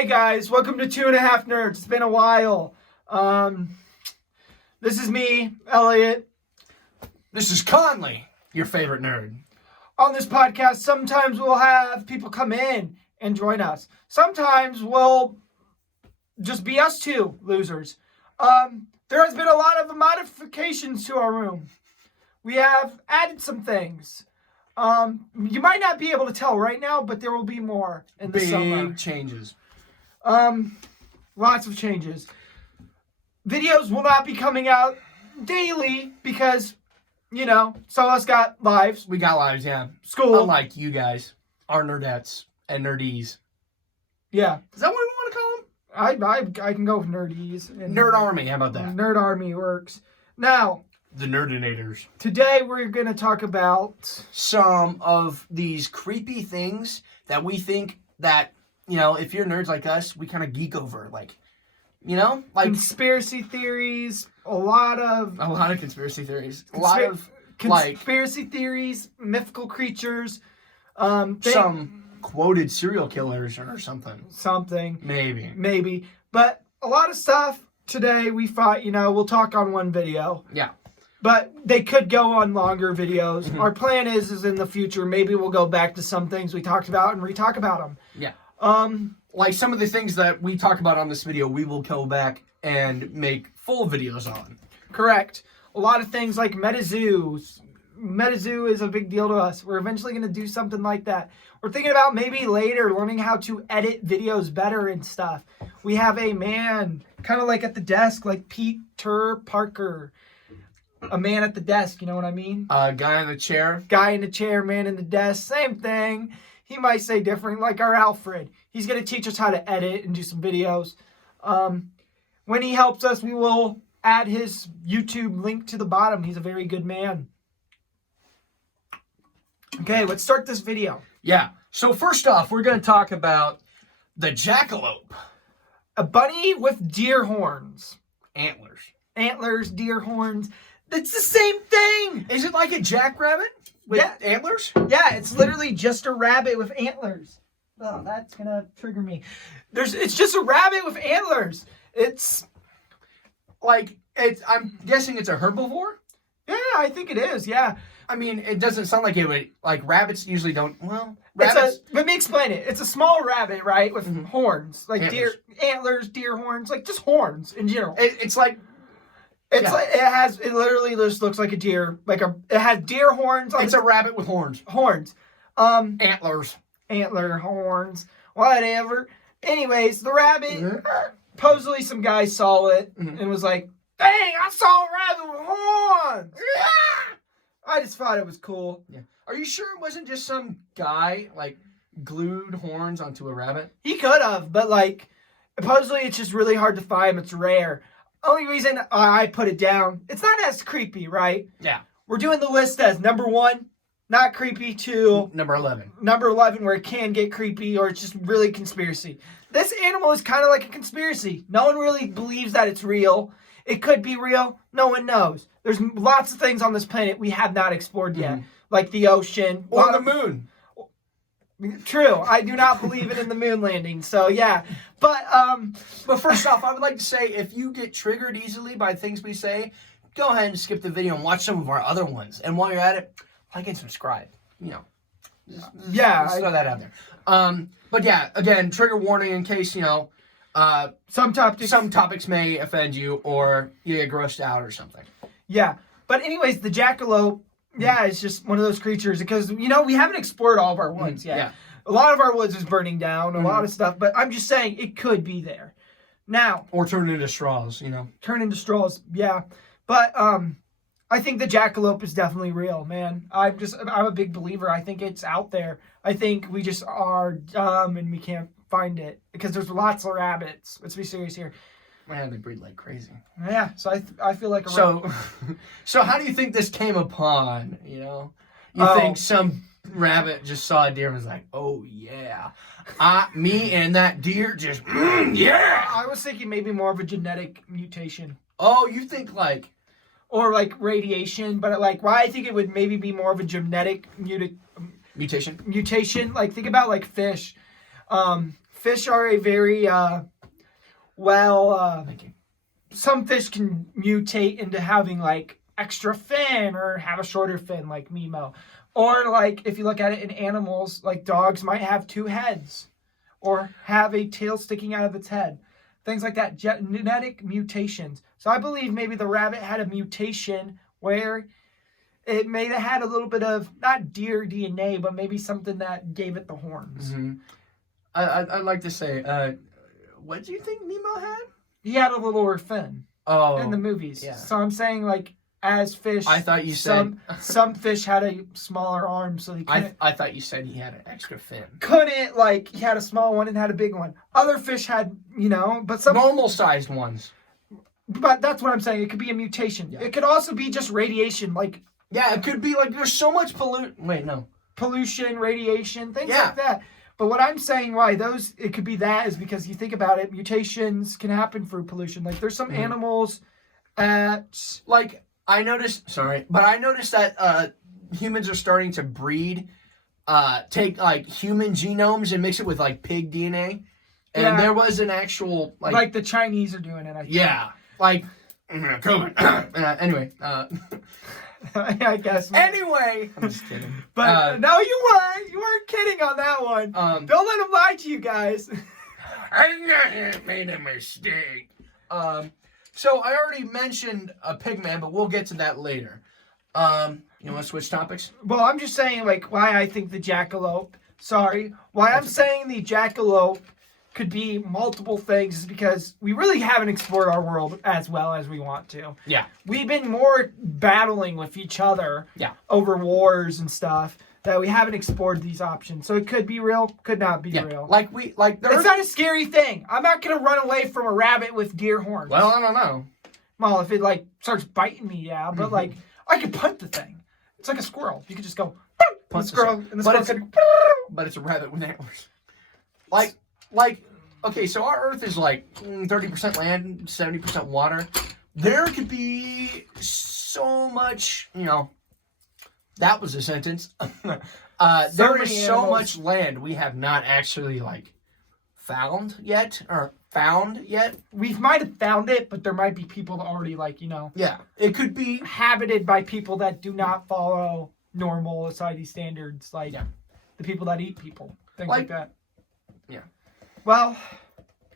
Hey guys, welcome to 2.5 Nerds. It's been a while. This is me, Elliot. This is Conley, your favorite nerd. On this podcast, sometimes we'll have people come in and join us. Sometimes we'll just be us two losers. There has been a lot of modifications to our room. We have added some things. You might not be able to tell right now, but there will be more in the summer. Big changes. Lots of changes. Videos will not be coming out daily because, some of us got lives. We got lives, yeah. School. Unlike you guys, our nerdettes and nerdies. Yeah. Is that what we want to call them? I can go with nerdies. And Nerd Army, how about that? Nerd Army works. Now, The Nerdinators. today we're going to talk about Some of these creepy things that we think that, if you're nerds like us, we kind of geek over. Like conspiracy theories, a lot of conspiracy theories. A lot of, conspiracy theories, mythical creatures. some quoted serial killers or something. Something. Maybe. But a lot of stuff today we thought, we'll talk on one video. Yeah. But they could go on longer videos. Mm-hmm. Our plan is in the future, maybe we'll go back to some things we talked about and re-talk about them. Yeah. Like some of the things that we talk about on this video, we will go back and make full videos on. Correct. A lot of things like MetaZoos. MetaZoo is a big deal to us. We're eventually going to do something like that. We're thinking about maybe later learning how to edit videos better and stuff. We have a man, kind of like at the desk, like Peter Parker. A man at the desk, you know what I mean? Guy in the chair. Guy in the chair, man in the desk, same thing. He might say different, like our Alfred. He's going to teach us how to edit and do some videos. When he helps us, we will add his YouTube link to the bottom. He's a very good man. Okay, let's start this video. Yeah. So first off, we're going to talk about the jackalope. A bunny with deer horns. Antlers. Antlers, deer horns. It's the same thing. Is it like a jackrabbit with antlers? Yeah, it's literally just a rabbit with antlers. Oh, that's going to trigger me. It's just a rabbit with antlers. I'm guessing it's a herbivore? Yeah, I think it is, yeah. I mean, it doesn't sound like it would, rabbits usually don't, rabbits. Let me explain it. It's a small rabbit, right, with horns. Like Antlers. Antlers, deer horns, like just horns in general. It's like... It literally just looks like a deer. It has deer horns. It's a rabbit with horns. Horns. Antlers. Antler horns. Whatever. Anyways, the rabbit, supposedly some guy saw it and was like, dang, I saw a rabbit with horns. Yeah! I just thought it was cool. Yeah. Are you sure it wasn't just some guy, glued horns onto a rabbit? He could have, but supposedly it's just really hard to find. It's rare. Only reason I put it down, it's not as creepy, right? Yeah. We're doing the list as number 1, not creepy, 2. Number 11. Number 11, where it can get creepy or it's just really conspiracy. This animal is kind of like a conspiracy. No one really believes that it's real. It could be real. No one knows. There's lots of things on this planet we have not explored yet. Like the ocean. Or the moon. True. I do not believe in the moon landing. So, yeah. But first off, I would like to say, if you get triggered easily by things we say, go ahead and skip the video and watch some of our other ones. And while you're at it, like and subscribe. Just throw that out there. But yeah, again, trigger warning in case, some topics may offend you or you get grossed out or something. Yeah. But anyways, the jackalope, it's just one of those creatures because, we haven't explored all of our woods yet. Yeah. A lot of our woods is burning down, a lot of stuff, but I'm just saying it could be there. Now. Or turn into straws, Turn into straws, yeah. But I think the jackalope is definitely real, man. I'm a big believer. I think it's out there. I think we just are dumb and we can't find it because there's lots of rabbits. Let's be serious here. Man, they breed like crazy. Yeah, so I feel like so how do you think this came upon, You think some rabbit just saw a deer and was like, oh yeah, me and that deer just, yeah. I was thinking maybe more of a genetic mutation. Oh, you think or radiation, but why I think it would maybe be more of a genetic mutation. Mutation? Mutation. Think about fish. fish are a very Thank you. some fish can mutate into having like extra fin or have a shorter fin like Mimo. Or like if you look at it in animals, like dogs might have 2 heads or have a tail sticking out of its head. Things like that, genetic mutations. So I believe maybe the rabbit had a mutation where it may have had a little bit of, not deer DNA, but maybe something that gave it the horns. Mm-hmm. I'd like to say, what do you think Nemo had? He had a littler fin in the movies. Yeah. So I'm saying, like, as fish, I thought you said some fish had a smaller arm, so they couldn't. I thought you said he had an extra fin. Couldn't, like, he had a small one and had a big one. Other fish had, but some normal sized ones. But that's what I'm saying. It could be a mutation. Yeah. It could also be just radiation, like. Yeah, it could be like there's so much pollution, radiation, things like that. But what I'm saying why it could be that is because you think about it, mutations can happen through pollution. Like there's some animals like I noticed that humans are starting to breed, take like human genomes and mix it with like pig DNA. And there was an actual like the Chinese are doing it, I think. Yeah. Like anyway, I guess. Anyway, I'm just kidding. But no, you weren't kidding on that one. Don't let them lie to you guys. I made a mistake. So I already mentioned a pigman, but we'll get to that later. You want to switch topics? Well, I'm just saying like why I think the jackalope. I'm saying the jackalope could be multiple things is because we really haven't explored our world as well as we want to. Yeah. We've been more battling with each other over wars and stuff that we haven't explored these options. So it could be real, could not be real. It's not a scary thing. I'm not going to run away from a rabbit with deer horns. Well, I don't know. Well, if it like starts biting me, but like I could punt the thing. It's like a squirrel. You could just go punt the squirrel, but it's a rabbit with antlers. Okay, so our Earth is like 30% land, 70% water. There could be so much, that was a sentence. There is so much land we have not actually like found yet. We might have found it, but there might be people that already Yeah, it could be habited by people that do not follow normal society standards, the people that eat people, things like that. Yeah. Well,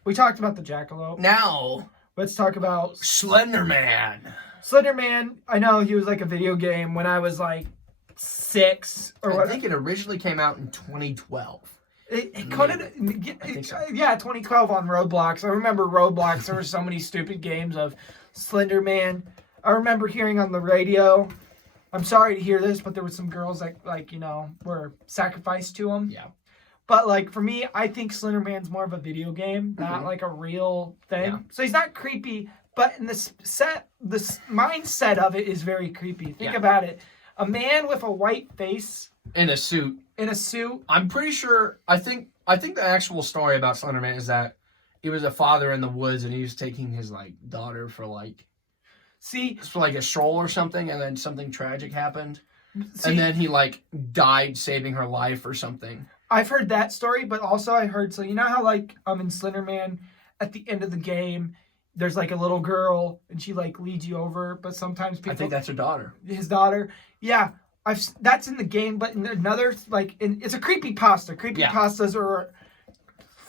we talked about the jackalope. Now, let's talk about Slender Man. Slender Man, I know he was like a video game when I was like 6 or what. I think it originally came out in 2012. It couldn't. So. Yeah, 2012 on Roblox. I remember Roblox. There were so many stupid games of Slender Man. I remember hearing on the radio. I'm sorry to hear this, but there were some girls that were sacrificed to him. Yeah. But for me, I think Slender Man's more of a video game, not like a real thing. Yeah. So he's not creepy, but in this mindset of it is very creepy. Think about it. A man with a white face. In a suit. I'm pretty sure, I think the actual story about Slender Man is that he was a father in the woods and he was taking his daughter for a stroll or something, and then something tragic happened. And then he died saving her life or something. I've heard that story, but also I heard, so you know how in Slender Man, at the end of the game, there's a little girl and she leads you over, but sometimes people. I think that's her daughter. His daughter, yeah. That's in the game, but in another it's a creepypasta. Creepypastas are.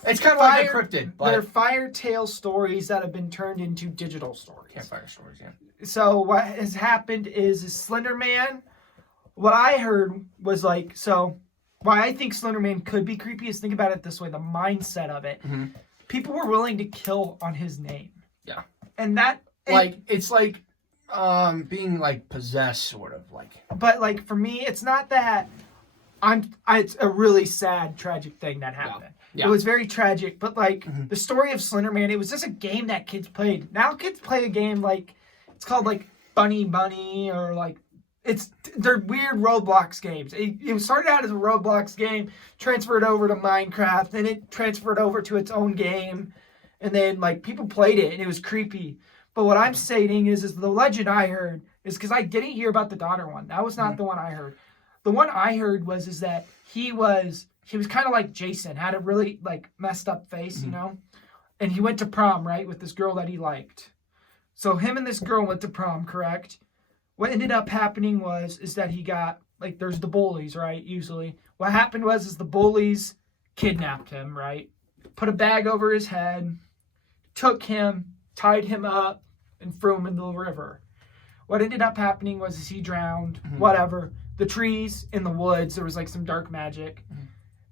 It's kind of like a cryptid, but they're fire tale stories that have been turned into digital stories. Campfire stories, yeah. So what has happened is Slender Man. What I heard was why I think Slender Man could be creepy is think about it this way: the mindset of it. Mm-hmm. People were willing to kill on his name. Yeah, and that it's being possessed, sort of . But for me, it's not that. It's a really sad, tragic thing that happened. Yeah. It was very tragic, but the story of Slender Man, it was just a game that kids played. Now kids play a game it's called Bunny or they're weird Roblox games. It started out as a Roblox game, transferred over to Minecraft, then it transferred over to its own game, and then people played it and it was creepy. But what I'm saying is the legend I heard is because I didn't hear about the daughter one. That was not the one I heard. The one I heard was that he was he was kind of like Jason, had a really like messed up face, you know? And he went to prom, right, with this girl that he liked. So him and this girl went to prom, correct? What ended up happening is that he got, like, there's the bullies, right, usually. What happened is the bullies kidnapped him, right? Put a bag over his head, took him, tied him up, and threw him into the river. What ended up happening is he drowned, whatever. The trees in the woods, there was like some dark magic.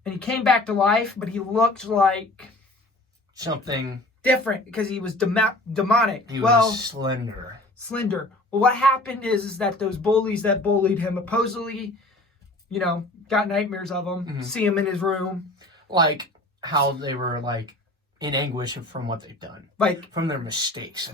And he came back to life, but he looked like something different because he was demonic. He was slender. Well, what happened is that those bullies that bullied him supposedly, you know, got nightmares of him, see him in his room. Like how they were like in anguish from what they've done. Like from their mistakes.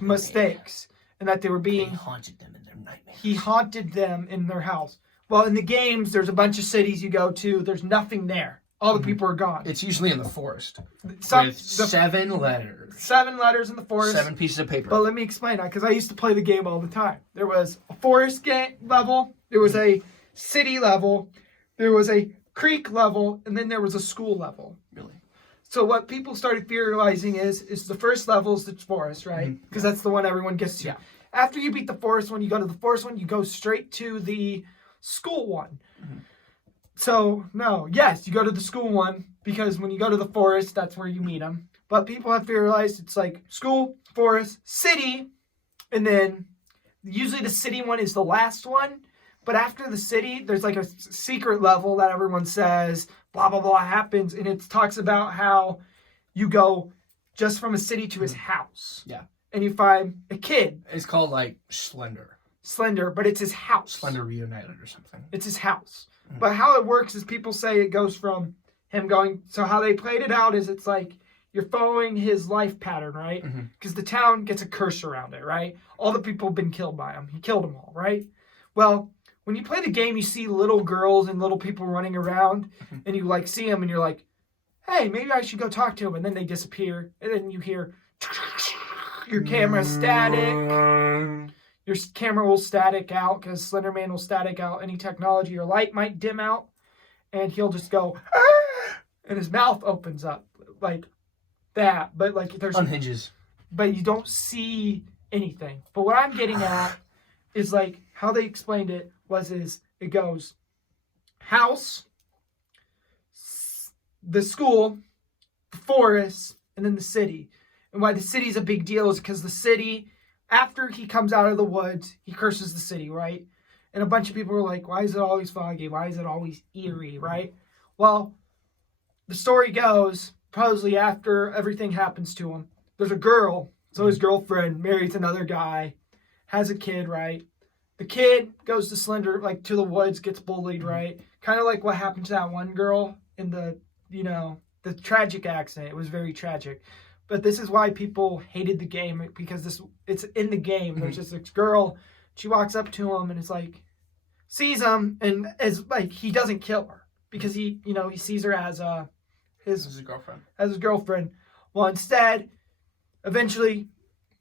And that they were being... He haunted them in their nightmares. He haunted them in their house. Well, in the games, there's a bunch of cities you go to. There's nothing there. All the people are gone. It's usually in the forest. With 7 letters. 7 letters in the forest. 7 pieces of paper. But let me explain that, because I used to play the game all the time. There was a forest level. There was a city level. There was a creek level. And then there was a school level. Really? So what people started realizing is the first level is the forest, right? Because that's the one everyone gets to. Yeah. After you beat the forest one, you go to the forest one, you go straight to the school one. So, yes, you go to the school one, because when you go to the forest, that's where you meet them. But people have realized it's like school, forest, city, and then usually the city one is the last one. But after the city, there's like a secret level that everyone says, blah, blah, blah, happens. And it talks about how you go just from a city to his house. Yeah. And you find a kid. It's called like Slender, but it's his house. Slender Reunited or something. It's his house. But how it works is people say it goes from him going... So how they played it out is it's like you're following his life pattern, right? Because the town gets a curse around it, right? All the people have been killed by him. He killed them all, right? Well... When you play the game, you see little girls and little people running around, and you like see them, and you're like, "Hey, maybe I should go talk to them." And then they disappear, and then you hear your camera static. Your camera will static out because Slender Man will static out any technology. Your light might dim out, and he'll just go, "Ah!" and his mouth opens up like that. But like there's unhinges. But you don't see anything. But what I'm getting at is like how they explained it. It goes house, the school, the forest, and then the city. And why the city's a big deal is because the city, after he comes out of the woods, he curses the city, right? And a bunch of people are like, why is it always foggy? Why is it always eerie, right? Well, the story goes, supposedly after everything happens to him, there's a girl, so his girlfriend marries another guy, has a kid, right? The kid goes to Slender, like, to the woods, gets bullied, right? Kind of like what happened to that one girl in the, the tragic accident. It was very tragic. But this is why people hated the game, because it's in the game. There's just this girl, she walks up to him and it's like, sees him, and is like, he doesn't kill her. Because he sees her as his girlfriend. As his girlfriend. Well, instead, eventually...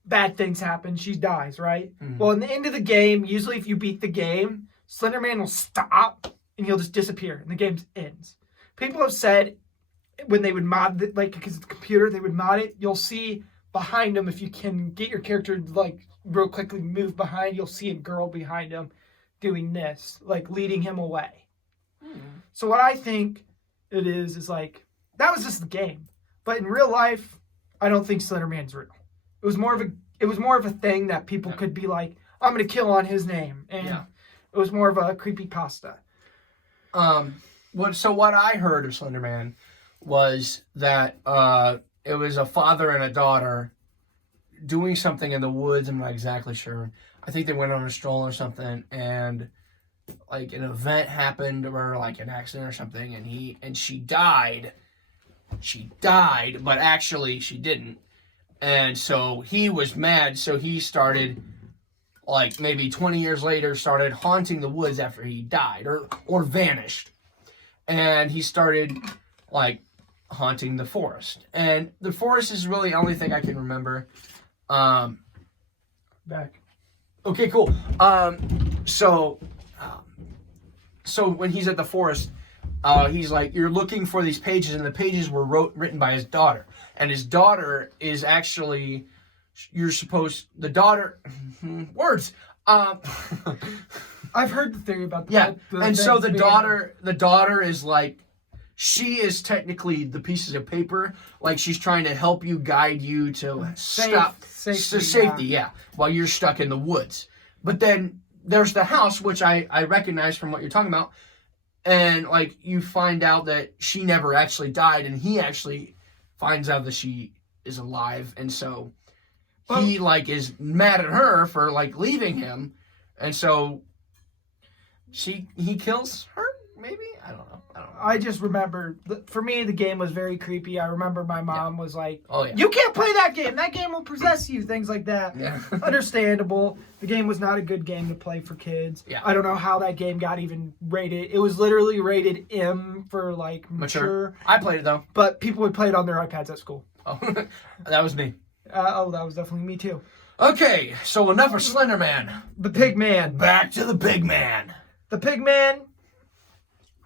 bad things happen. She dies, right? Well, in the end of the game, usually if you beat the game, Slender Man will stop and he'll just disappear and the game ends. People have said when they would mod it, like, because it's a computer, they would mod it, you'll see behind him, if you can get your character to, like, real quickly move behind, you'll see a girl behind him doing this, like, leading him away. So what I think it is like, that was just the game. But in real life, I don't think Slender Man's real. It was more of a thing that people could be like, I'm going to kill on his name. And it was more of a creepypasta. What I heard of Slender Man was that it was a father and a daughter doing something in the woods. I'm not exactly sure. I think they went on a stroll or something, and like an event happened, or like an accident or something, and she died. She died, but actually she didn't. And so he was mad, so he started, like, maybe 20 years later, started haunting the woods after he died, or vanished. And he started, like, haunting the forest. And the forest is really the only thing I can remember. Back. Okay, cool. So when he's at the forest, he's like, you're looking for these pages, and the pages were written by his daughter. And his daughter is actually, the daughter, words. I've heard the theory about that. Yeah, and so the daughter is like, she is technically the pieces of paper, like she's trying to help you, guide you to safety, yeah, while you're stuck in the woods. But then there's the house, which I recognize from what you're talking about, and like you find out that she never actually died, and he actually finds out that she is alive, and so he like is mad at her for like leaving him, and so he kills her. Maybe I don't know. I just remember, for me, the game was very creepy. I remember my mom was like, "Oh yeah, you can't play that game. That game will possess you." Things like that. Yeah. Understandable. The game was not a good game to play for kids. Yeah. I don't know how that game got even rated. It was literally rated M for like mature. I played it though, but people would play it on their iPads at school. Oh, that was me. That was definitely me too. Okay, so enough of Slender Man. The Pig Man. Back to the Pig Man. The Pig Man.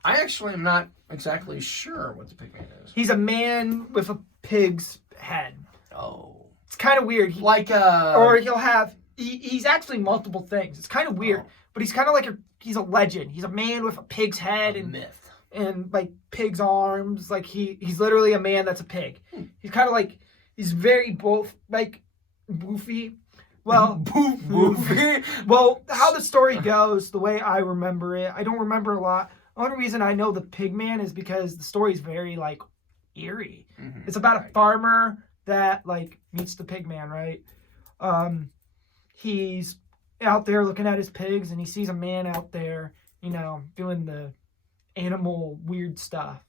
I actually am not exactly sure what the Pig Man is. He's a man with a pig's head. Oh. It's kind of weird. Or he'll have... He's actually multiple things. It's kind of weird. But he's kind of like he's a legend. He's a man with a pig's head. And myth. And like pig's arms. Like he's literally a man that's a pig. He's kind of like... He's very boofy. Well, boofy. Well, how the story goes, the way I remember it, I don't remember a lot. The only reason I know the Pig Man is because the story is very, like, eerie. Mm-hmm. It's about a farmer that, like, meets the Pig Man, right? He's out there looking at his pigs, and he sees a man out there, you know, doing the animal weird stuff.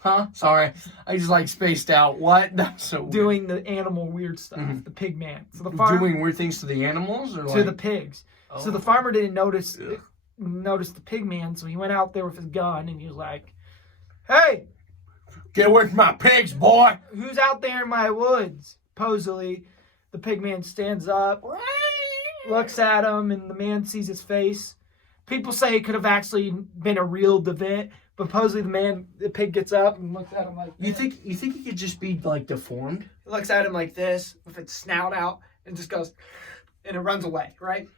Huh? Sorry. I just, like, spaced out. What? That's so weird. Doing the animal weird stuff, the Pig Man. So the farmer, doing weird things to the animals? Or to the pigs. Oh. So the farmer didn't notice the Pig Man, so he went out there with his gun, and he was like, "Hey! Get away from my pigs, boy! Who's out there in my woods?" Supposedly, the Pig Man stands up, looks at him, and the man sees his face. People say it could have actually been a real event, but supposedly the pig gets up and looks at him like this. You think he could just be, like, deformed? He looks at him like this, with its snout out, and just goes, and it runs away, right?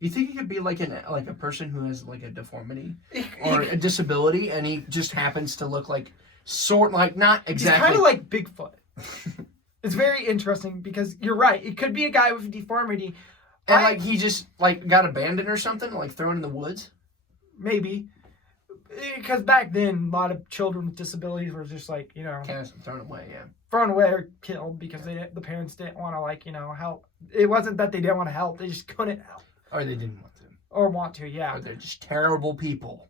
You think he could be like a person who has like a deformity or a disability, and he just happens to look like not exactly. He's kind of like Bigfoot. It's very interesting because you're right. It could be a guy with a deformity, and like he just like got abandoned or something, like thrown in the woods. Maybe because back then a lot of children with disabilities were just like thrown away, thrown away or killed because the parents didn't want to help. It wasn't that they didn't want to help; they just couldn't help. Or they didn't want to. Or want to, yeah. Or they're just terrible people.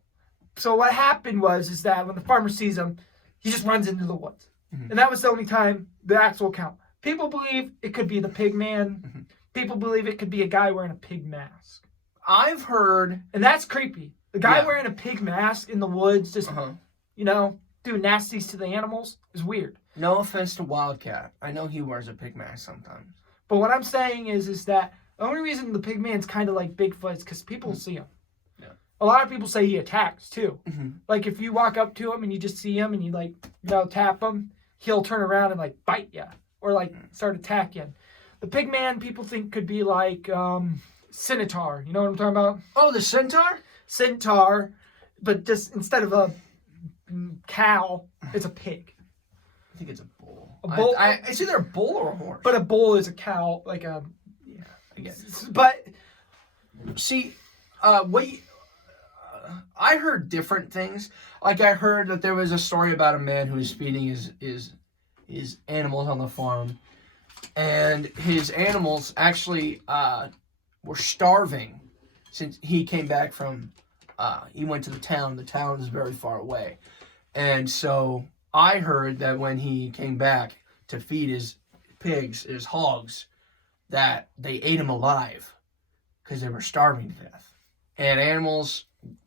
So what happened is that when the farmer sees him, he just runs into the woods. Mm-hmm. And that was the only time, the actual count. People believe it could be the Pig Man. Mm-hmm. People believe it could be a guy wearing a pig mask. I've heard... And that's creepy. The guy wearing a pig mask in the woods just, doing nasties to the animals is weird. No offense to Wildcat. I know he wears a pig mask sometimes. But what I'm saying is that the only reason the Pig Man's kind of like Bigfoot is because people see him. Yeah. A lot of people say he attacks, too. Mm-hmm. Like, if you walk up to him and you just see him and you, tap him, he'll turn around and, bite you. Or, start attacking. The Pig Man, people think could be, Centaur. You know what I'm talking about? Oh, the Centaur? Centaur. But just instead of a cow, it's a pig. I think it's a bull. A bull? It's either a bull or a horse. But a bull is a cow, like a... But see, I heard different things. Like I heard that there was a story about a man who was feeding his animals on the farm, and his animals actually were starving since he came back from. He went to the town. The town is very far away, and so I heard that when he came back to feed his pigs, his hogs, that they ate him alive because they were starving to death. And animals,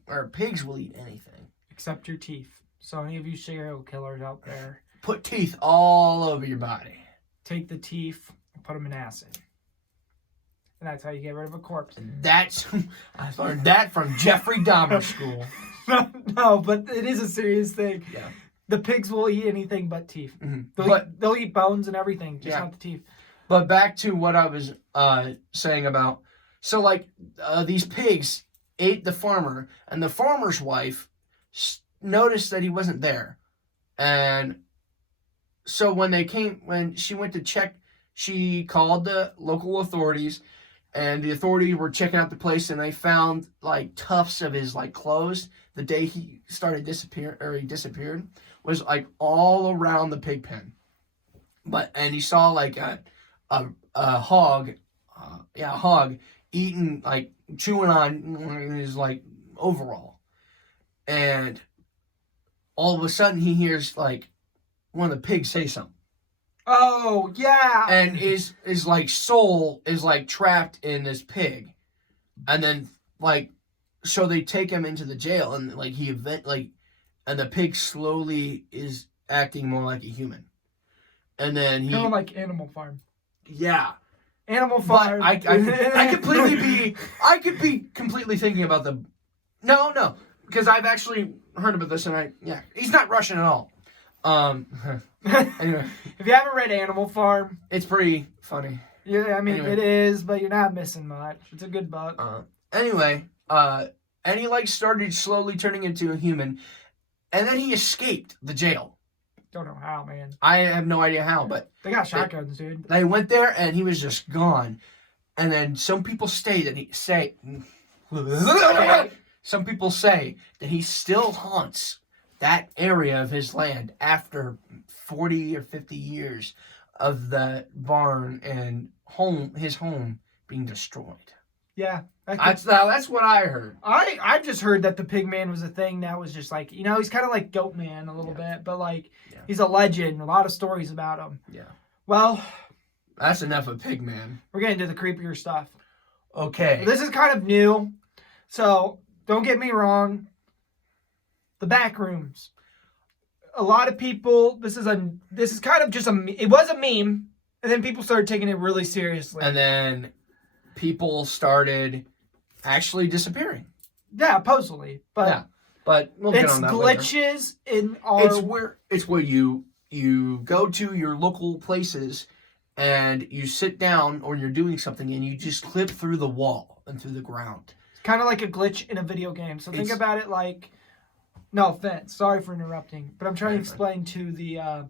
or pigs, will eat anything. Except your teeth. So any of you serial killers out there. Put teeth all over your body. Take the teeth and put them in acid. and that's how you get rid of a corpse. I learned that from Jeffrey Dahmer school. No, but it is a serious thing. Yeah. The pigs will eat anything but teeth. Mm-hmm. They'll eat bones and everything, just not the teeth. But back to what I was saying about, so like these pigs ate the farmer, and the farmer's wife noticed that he wasn't there, and so when she went to check, she called the local authorities, and the authorities were checking out the place, and they found like tufts of his like clothes the day he disappeared was like all around the pig pen, and he saw like a hog eating, like chewing on his like overall, and all of a sudden he hears like one of the pigs say something. Oh yeah. And his like soul is like trapped in this pig, and then like so they take him into the jail, and like and the pig slowly is acting more like a human, and then he kind of like Animal Farm. Yeah. Animal Farm. But I could be completely thinking about no, because I've actually heard about this, and he's not Russian at all. Anyway, if you haven't read Animal Farm, it's pretty funny. Yeah, I mean it is, but you're not missing much. It's a good book. And he like started slowly turning into a human, and then he escaped the jail. Don't know how, man. I have no idea how, but they got shotguns, dude. They went there, and he was just gone. And then some people say that he still haunts that area of his land after 40 or 50 years of the barn and his home being destroyed. Yeah. That's what I heard. I just heard that the pig man was a thing that was just like, he's kind of like Goat Man a little bit, but like he's a legend. A lot of stories about him. Yeah. Well, that's enough of pig man. We're getting to the creepier stuff. Okay. This is kind of new, so don't get me wrong. The back rooms. A lot of people. This is kind of just it was a meme, and then people started taking it really seriously. And then people started actually disappearing. Yeah, supposedly, but we'll get on that glitches later. In our. It's where you go to your local places, and you sit down or you're doing something, and you just clip through the wall and through the ground. It's kind of like a glitch in a video game. So think about it like. No offense. Sorry for interrupting, but I'm trying to explain to the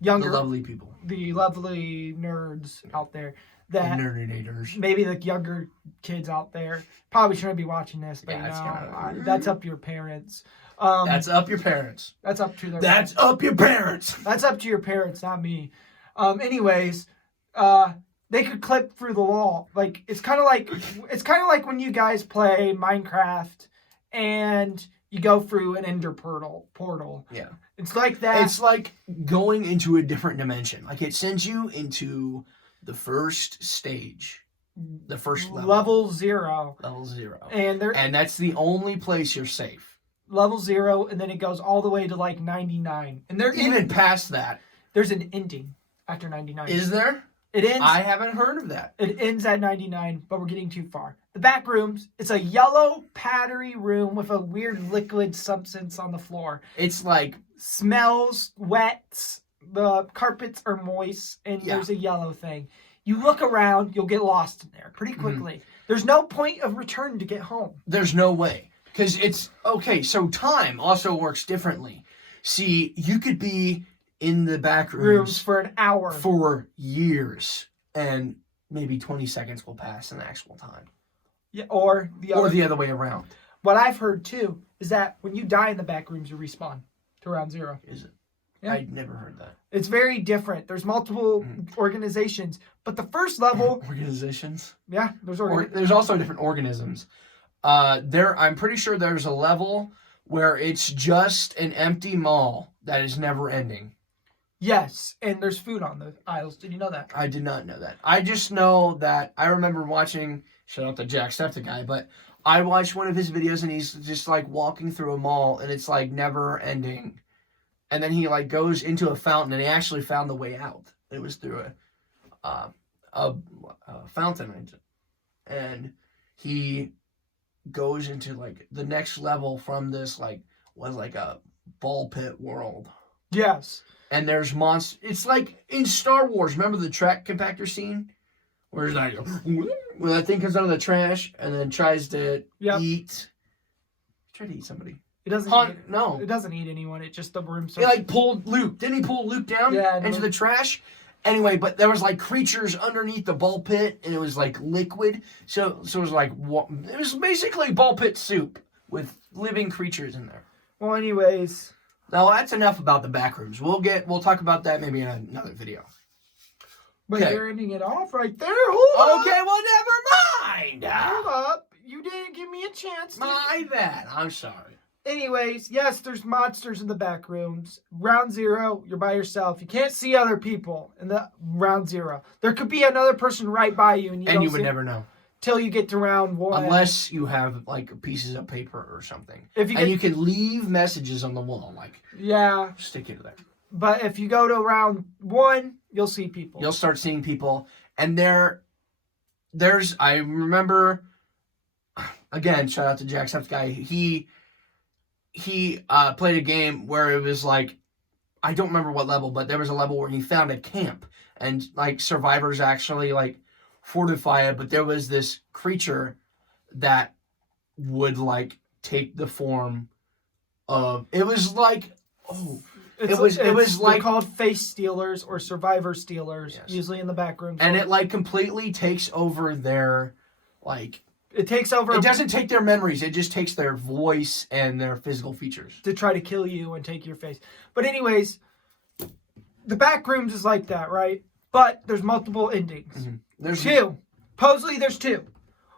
younger, the lovely people, the lovely nerds out there. That nerdinators. Maybe the younger kids out there probably shouldn't be watching this, but that's up to your parents. That's up your parents. That's up to their. That's up your parents. That's up to your parents, not me. Anyways, they could clip through the wall. Like it's kind of like when you guys play Minecraft and you go through an ender portal. Yeah. It's like that. It's like going into a different dimension. Like it sends you into the first stage, the first level. Level 0. Level 0. And that's the only place you're safe. Level 0, and then it goes all the way to like 99. And they're even past that. There's an ending after 99. Is there? It ends. I haven't heard of that. It ends at 99, but we're getting too far. The back rooms, it's a yellow powdery room with a weird liquid substance on the floor. It's like smells wet. The carpets are moist, and there's a yellow thing. You look around, you'll get lost in there pretty quickly. Mm-hmm. There's no point of return to get home. There's no way. Because it's, okay, so time also works differently. See, you could be in the back rooms for an hour. For years, and maybe 20 seconds will pass in actual time. Yeah, or the other way around. What I've heard, too, is that when you die in the back rooms, you respawn to round 0. Is it? Yeah. I'd never heard that. It's very different. There's multiple organizations, but the first level... Organizations? Yeah, there's also different organisms. I'm pretty sure there's a level where it's just an empty mall that is never ending. Yes, and there's food on the aisles. Did you know that? I did not know that. I just know that I remember watching, shout out to Jacksepticeye, but I watched one of his videos and he's just like walking through a mall and it's like never ending. And then he like goes into a fountain and he actually found the way out. It was through a fountain. and he goes into like the next level from this was like a ball pit world. Yes. And there's monsters. It's like in Star Wars. Remember the track compactor scene? Where it's like, when that thing comes out of the trash and then tries to eat. Try to eat somebody. It doesn't eat, no. It doesn't eat anyone. It just the room He like pulled Luke. Didn't he pull Luke down into the trash? Anyway, but there was like creatures underneath the ball pit, and it was like liquid. So it was like, it was basically ball pit soup with living creatures in there. Well, anyways. Now that's enough about the back rooms. We'll talk about that maybe in another video. But you're ending it off right there. Hold okay, up. well, never mind. Hold up. You didn't give me a chance. My bad. I'm sorry. Anyways, yes, there's monsters in the back rooms. Round 0, you're by yourself. You can't see other people in the round 0. There could be another person right by you, and you would never know till you get to round 1. Unless you have like pieces of paper or something, you can leave messages on the wall, stick it there. But if you go to round 1, you'll see people. You'll start seeing people, and there's I remember. Again, shout out to Jacksepticeye. He played a game where it was like, I don't remember what level, but there was a level where he found a camp, and like survivors actually like fortify it, but there was this creature that would like take the form of, it was like, it was like called face stealers or survivor stealers, usually in the back room. And it like completely takes over their like. It takes over. It doesn't take their memories. It just takes their voice and their physical features to try to kill you and take your face. But anyways, the back rooms is like that, right? But there's multiple endings. Mm-hmm. There's 2. Supposedly there's 2.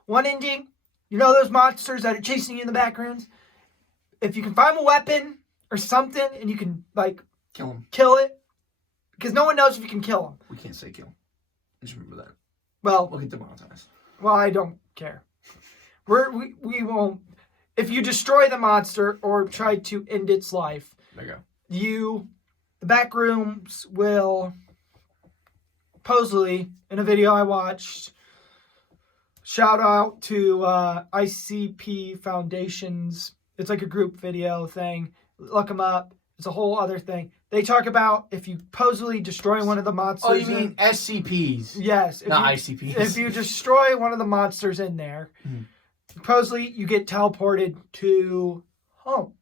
One ending, you know those monsters that are chasing you in the back rooms? If you can find a weapon or something and you can like kill it, because no one knows if you can kill them. We can't say kill. Just remember that. Well, we'll get demonetized. Well, I don't care. We won't. If you destroy the monster or try to end its life, there you go. The back rooms will supposedly, in a video I watched, shout out to ICP Foundations. It's like a group video thing. Look them up. It's a whole other thing. They talk about if you supposedly destroy one of the monsters. Oh, you mean SCPs? Yes. Not ICPs. If you destroy one of the monsters in there, supposedly you get teleported to home,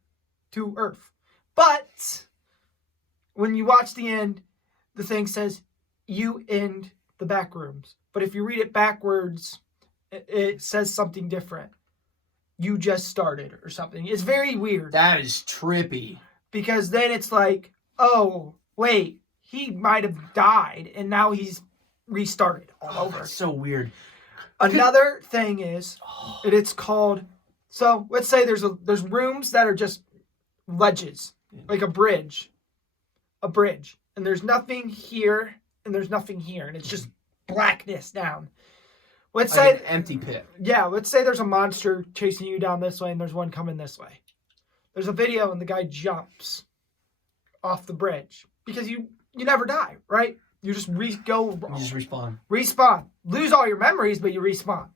to Earth. But when you watch the end, the thing says you end the back rooms. But if you read it backwards, it says something different. You just started or something. It's very weird. That is trippy. Because then it's like, oh, wait, he might have died and now he's restarted all over. That's so weird. Another thing is, it's called, so let's say there's rooms that are just ledges, like a bridge, and there's nothing here and there's nothing here, and it's just blackness down. Let's say an empty pit. Yeah, let's say there's a monster chasing you down this way and there's one coming this way. There's a video and the guy jumps off the bridge because you never die, right? You just respawn. Respawn. Lose all your memories, but you respawn.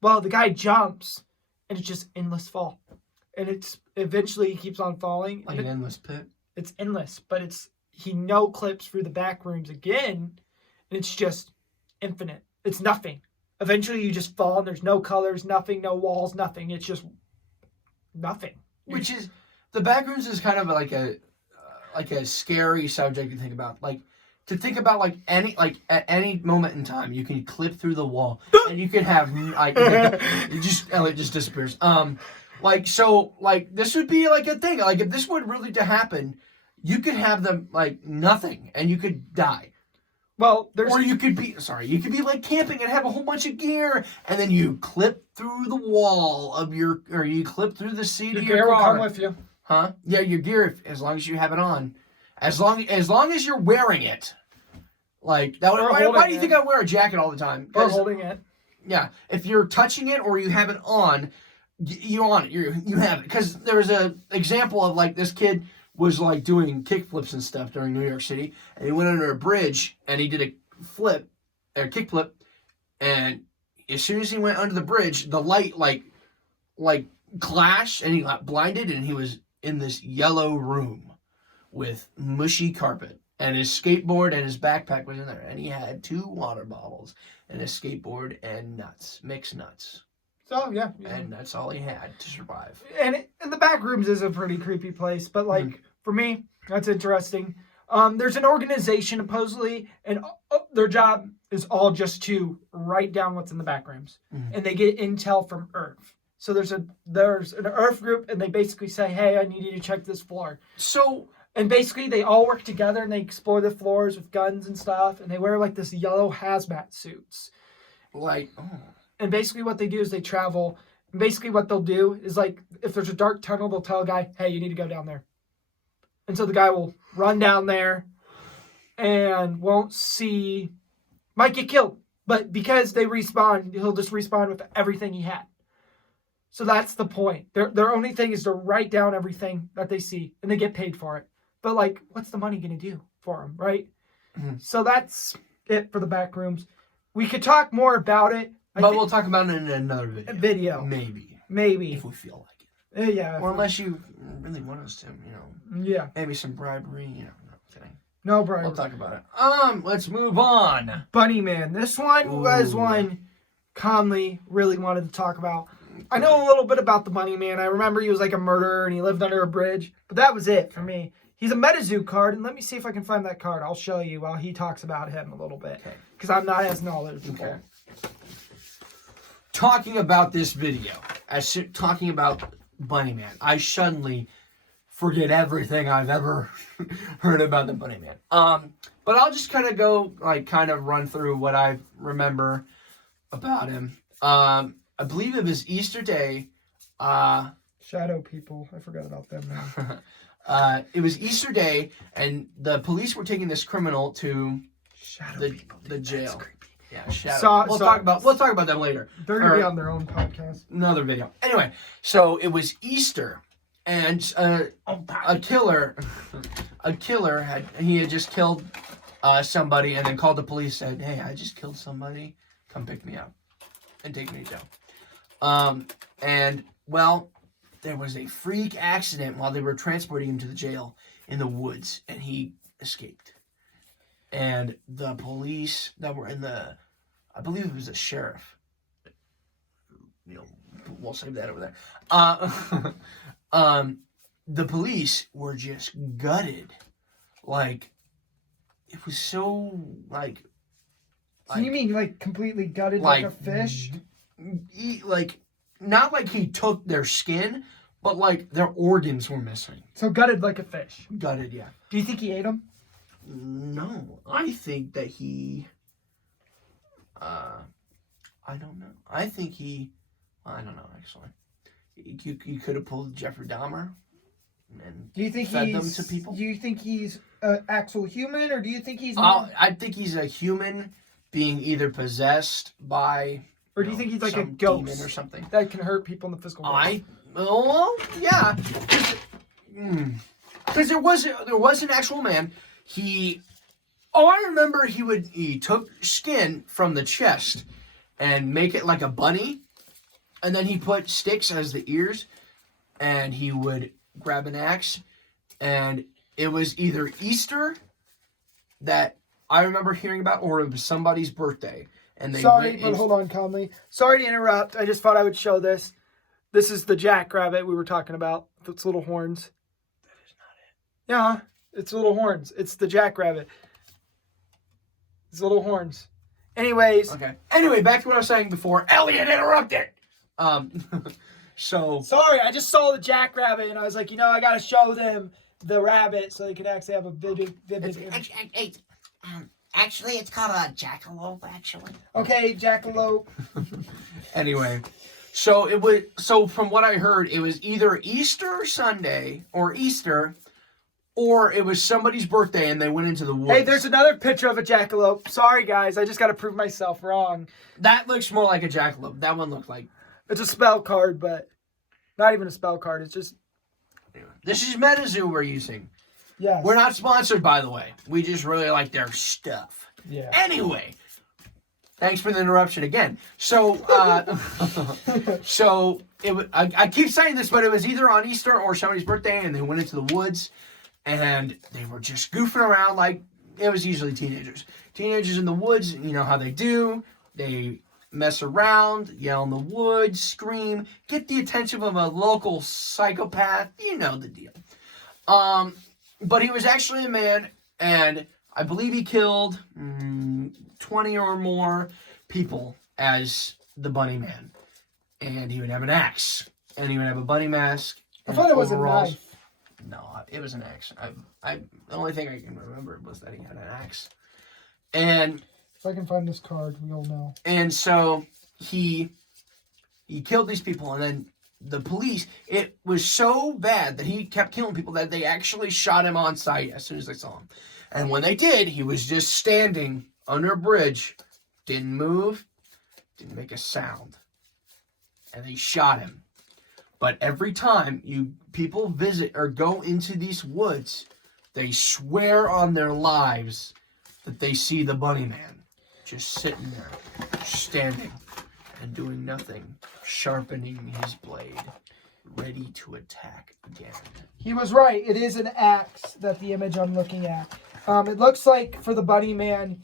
Well, the guy jumps and it's just endless fall. And it's eventually he keeps on falling. Like an endless pit. It's endless, but he no clips through the back rooms again, and it's just infinite. It's nothing. Eventually you just fall and there's no colors, nothing, no walls, nothing. It's just nothing. Which is, the back rooms is kind of like a scary subject to think about. Like, to think about at any moment in time you can clip through the wall and you can have Elliot just disappears. This would be like a thing. Like, if this would really to happen, you could have them like nothing and you could die. Well, you could be like camping and have a whole bunch of gear, and then you clip through the wall of you clip through the seat of your gear car. will come with you. Huh? Yeah, your gear, as long as you have it on. As long as you're wearing it. Like, that. Why do you think I wear a jacket all the time? Or holding it. Yeah. If you're touching it or you have it on, you have it. Because there was an example of like this kid was like doing kickflips and stuff during New York City, and he went under a bridge and he did a kickflip, and as soon as he went under the bridge, the light like clashed, and he got blinded, and he was in this yellow room with mushy carpet, and his skateboard and his backpack was in there, and he had 2 water bottles and a skateboard and mixed nuts. So yeah. And that's all he had to survive. And the back rooms is a pretty creepy place, but like for me, that's interesting. There's an organization supposedly, and their job is all just to write down what's in the back rooms, and they get intel from Earth. So there's an Earth group, and they basically say, "Hey, I need you to check this floor." And basically, they all work together, and they explore the floors with guns and stuff, and they wear like this yellow hazmat suits. And basically what they do is they travel. And basically what they'll do is, like, if there's a dark tunnel, they'll tell a guy, "Hey, you need to go down there." And so the guy will run down there and might get killed. But because they respawn, he'll just respawn with everything he had. So that's the point. Their only thing is to write down everything that they see, and they get paid for it. But, like, what's the money going to do for them, right? So that's it for the back rooms. We could talk more about it. But we'll talk about it in another video. Maybe. If we feel like it. Yeah. Or unless you really want us to, Yeah. Maybe some bribery, no kidding. No bribery. We'll talk about it. Let's move on. Bunny Man. This one was one Conley really wanted to talk about. I know a little bit about the Bunny Man. I remember he was like a murderer and he lived under a bridge. But that was it for me. He's a MetaZoo card, and let me see if I can find that card. I'll show you while he talks about him a little bit. Because I'm not as knowledgeable. Okay. Talking about this video, talking about Bunny Man, I suddenly forget everything I've ever heard about the Bunny Man. But I'll just kind of run through what I remember about him. I believe it was Easter Day. Shadow people. I forgot about them now. It was Easter Day, and the police were taking this criminal to the jail. Yeah, Shadow. We'll talk about them later. They're gonna be on their own podcast. Another video. Anyway, so it was Easter, and a killer had just killed somebody, and then called the police. Said, "Hey, I just killed somebody. Come pick me up and take me to jail." And well, there was a freak accident while they were transporting him to the jail in the woods, and he escaped. And the police that were I believe it was the sheriff. We'll save that over there. The police were just gutted. Like, it was so, So you mean, completely gutted like a fish? Not like he took their skin, but, their organs were missing. So gutted like a fish? Gutted, yeah. Do you think he ate them? No, I think that he, I don't know. I don't know, actually. You could have pulled Jeffrey Dahmer and fed them to people. Do you think he's an actual human, or do you think he's... I think he's a human being either possessed by... Or do you think he's like a ghost demon or something that can hurt people in the physical world? Yeah. Because there was an actual man. I remember he took skin from the chest and make it like a bunny, and then he put sticks as the ears, and he would grab an axe, and it was either Easter that I remember hearing about, or it was somebody's birthday. And hold on, Conley. Sorry to interrupt. I just thought I would show this. This is the jackrabbit we were talking about with its little horns. That is not it. Yeah, it's little horns. It's the jackrabbit. It's little horns. Anyways. Okay. Anyway, back to what I was saying before. Elliot interrupted. So. Sorry, I just saw the jackrabbit and I was like, I got to show them the rabbit so they can actually have a vivid image. Actually, it's called a jackalope, actually. Okay, jackalope. Anyway, so from what I heard, it was either Easter Sunday or Easter, or it was somebody's birthday and they went into the woods. Hey, there's another picture of a jackalope. Sorry, guys, I just got to prove myself wrong. That looks more like a jackalope. That one looked like... It's a spell card, but not even a spell card. It's just... This is MetaZoo we're using. Yes. We're not sponsored, by the way. We just really like their stuff. Yeah. Anyway, Thanks for the interruption again. So, I keep saying this, but it was either on Easter or somebody's birthday, and they went into the woods, and they were just goofing around like it was usually teenagers. Teenagers in the woods, you know how they do. They mess around, yell in the woods, scream, get the attention of a local psychopath. You know the deal. But he was actually a man, and I believe he killed 20 or more people as the Bunny Man. And he would have an axe, and he would have a bunny mask. I thought it was overalls. a knife. No, it was an axe. The only thing I can remember was that he had an axe. And if I can find this card, we'll know. And so he killed these people, and then the police, it was so bad that he kept killing people that they actually shot him on sight as soon as they saw him. And when they did, he was just standing under a bridge, didn't move, didn't make a sound. And they shot him. But every time people visit or go into these woods, they swear on their lives that they see the Bunny Man just sitting there, standing and doing nothing, sharpening his blade, ready to attack again. He was right. It is an axe that the image I'm looking at. It looks like for the Bunny Man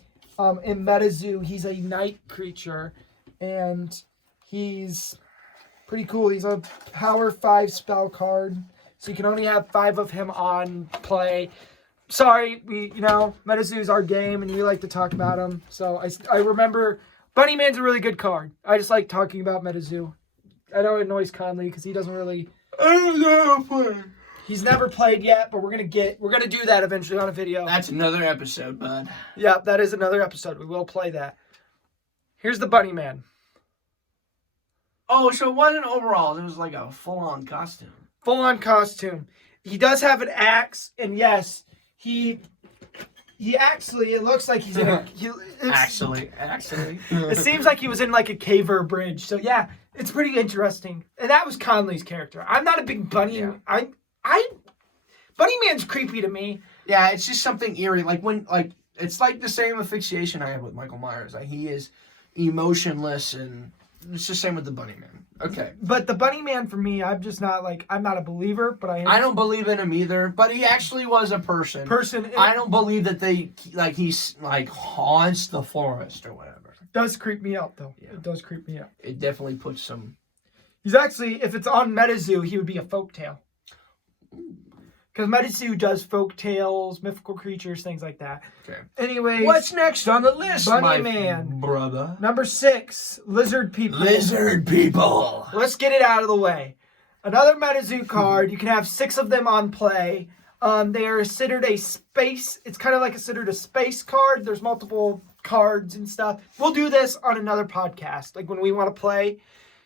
in MetaZoo, he's a night creature, and he's pretty cool. He's a power 5 spell card, so you can only have 5 of him on play. Sorry, MetaZoo's our game, and we like to talk about him. So I remember Bunny Man's a really good card. I just like talking about MetaZoo. I know it annoys Conley because he doesn't really. I don't know how to play. He's never played yet, but we're gonna do that eventually on a video. That's another episode, bud. Yeah, that is another episode. We will play that. Here's the Bunny Man. Oh, so it wasn't overalls. It was like a full-on costume. Full-on costume. He does have an axe, and yes, he actually, it looks like he's in a... Actually. It seems like he was in like a cave or a bridge. So yeah, it's pretty interesting. And that was Conley's character. I'm not a big bunny. Yeah. Bunny Man's creepy to me. Yeah, it's just something eerie. It's like the same asphyxiation I have with Michael Myers. Like, he is emotionless, and it's the same with the Bunny Man. Okay. But the Bunny Man, for me, I'm not a believer, but I don't believe in him either, but he actually was a person. I don't believe that he's haunts the forest or whatever. It does creep me out, though. Yeah. It does creep me out. It definitely puts some... He's actually, if it's on MetaZoo, he would be a folktale. Because MetaZoo does folk tales, mythical creatures, things like that. Okay. Anyways. What's next on the list, Bunny Man. Brother? Number 6, Lizard People. Lizard People. Let's get it out of the way. Another MetaZoo card. You can have 6 of them on play. They are considered a space. It's kind of like considered a space card. There's multiple cards and stuff. We'll do this on another podcast, like when we want to play.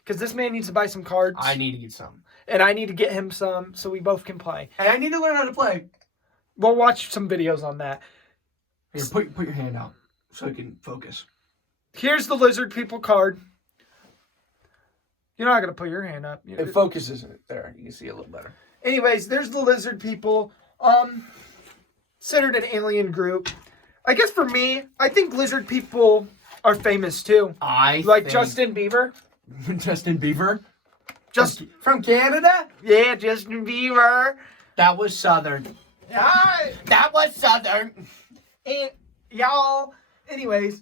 Because this man needs to buy some cards. I need to get some. And I need to get him some so we both can play. And I need to learn how to play. We'll watch some videos on that. Here, put your hand out so I can focus. Here's the Lizard People card. You're not going to put your hand up. It focuses it there. You can see it a little better. Anyways, there's the Lizard People. Considered an alien group. I guess for me, I think Lizard People are famous too. Justin Bieber. Justin Bieber? Just from Canada? Yeah, Justin Bieber. That was Southern. Yeah. That was Southern. And y'all. Anyways.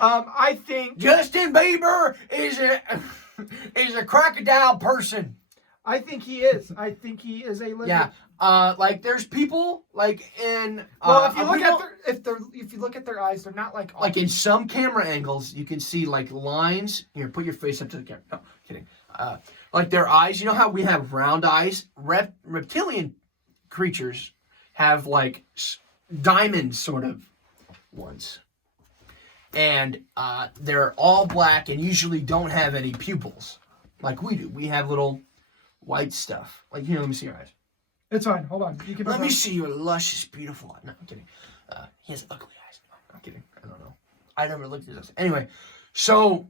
I think Justin Bieber is a crocodile person. I think he is. I think he is a lizard. Yeah. There's people in. Well, if you look at their eyes, they're not like. Like in some camera angles, you can see like lines. Here, put your face up to the camera. No, kidding. Like their eyes. You know how we have round eyes? Reptilian creatures have like diamond sort of ones, and they're all black and usually don't have any pupils, like we do. We have little white stuff. Like here, let me see your eyes. It's fine. Hold on. You can. Let me see your luscious, beautiful eyes. No, I'm kidding. He has ugly eyes. No, I'm kidding. I don't know. I never looked at his eyes. Anyway, so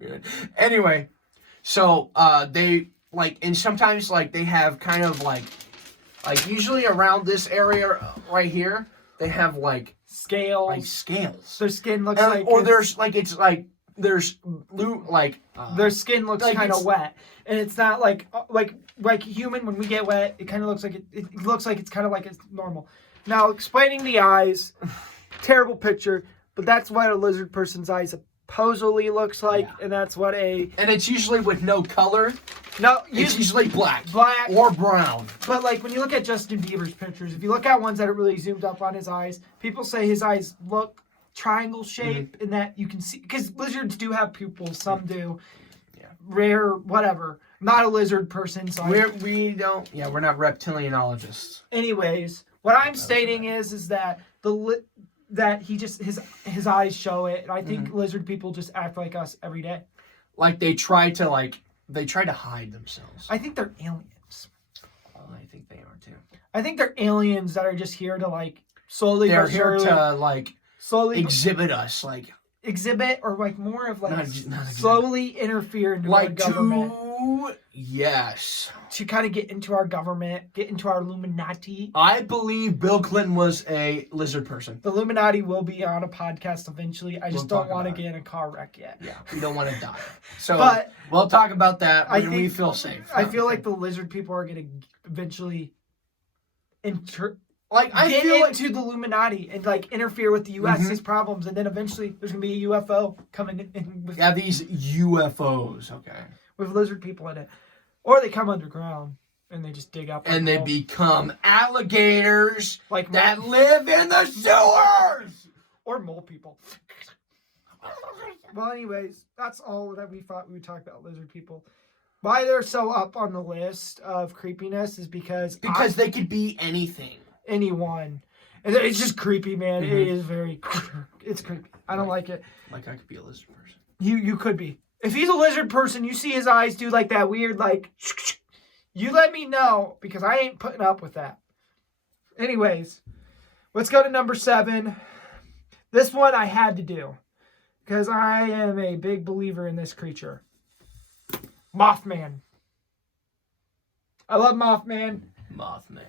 weird. Anyway, so they and sometimes they have kind of like usually around this area right here, they have like scales. scales. Their skin looks like, or there's their skin looks like kind of wet, and it's not like human. When we get wet, it kind of looks like it looks like it's kind of like it's normal. Now, explaining the eyes, terrible picture, but that's what a lizard person's eyes supposedly looks like, and that's what and it's usually with no color. No, it's usually black black or brown. But like when you look at Justin Bieber's pictures, if you look at ones that are really zoomed up on his eyes, people say his eyes look triangle shape, in that you can see, because lizards do have pupils, some do. Yeah. Rare, whatever. Not a lizard person, so we're not reptilianologists. Anyways, what I'm stating is that that he just his eyes show it, and I think lizard people just act like us every day. Like they try to hide themselves. I think they're aliens. Oh, I think they are too. I think they're aliens that are just here to like slowly. They're here to like slowly exhibit us, like exhibit, or like more of like not slowly interfere into our government. Yes. To kind of get into our government, get into our Illuminati. I believe Bill Clinton was a lizard person. The Illuminati will be on a podcast eventually. I just don't want to get in a car wreck yet. Yeah, we don't want to die. So we'll talk about that when we feel safe. I feel like the lizard people are going to eventually get into the Illuminati and like interfere with the U.S.'s problems, and then eventually there's going to be a UFO coming in. These UFOs, okay. With lizard people in it. Or they come underground and they just dig up. And they become alligators like that live in the sewers! Or mole people. Well, anyways, that's all that we thought we would talk about lizard people. Why they're so up on the list of creepiness is because they could be anything. Anyone. And it's just creepy, man. It is very it's creepy. I don't like it. Like I could be a lizard person. You could be. If he's a lizard person, you see his eyes do like that weird, like, you let me know, because I ain't putting up with that. Anyways, let's go to number 7. This one I had to do, because I am a big believer in this creature. Mothman. I love Mothman.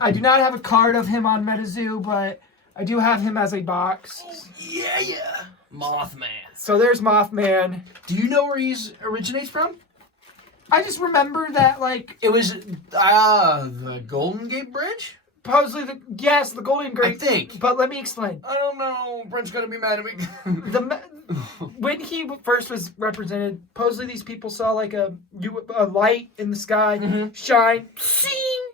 I do not have a card of him on MetaZoo, but I do have him as a box. Oh, yeah. Mothman. So there's Mothman. Do you know where he originates from? I just remember that, like... It was the Golden Gate Bridge? Supposedly, the Golden Gate... I think. But let me explain. I don't know. Brent's going to be mad at me. When he first was represented, supposedly these people saw like a light in the sky, shine,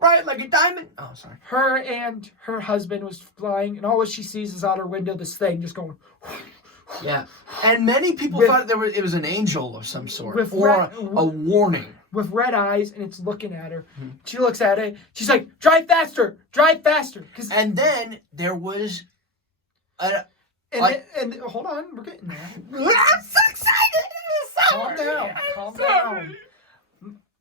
right, like a diamond. Oh, sorry. Her and her husband was flying, and all she sees is out her window this thing just going... Yeah, and many people thought it was an angel of some sort, or a warning. With red eyes, and it's looking at her. She looks at it. She's like, "Drive faster! Drive faster!" And then there was and hold on, we're getting there. I'm so excited! Calm down.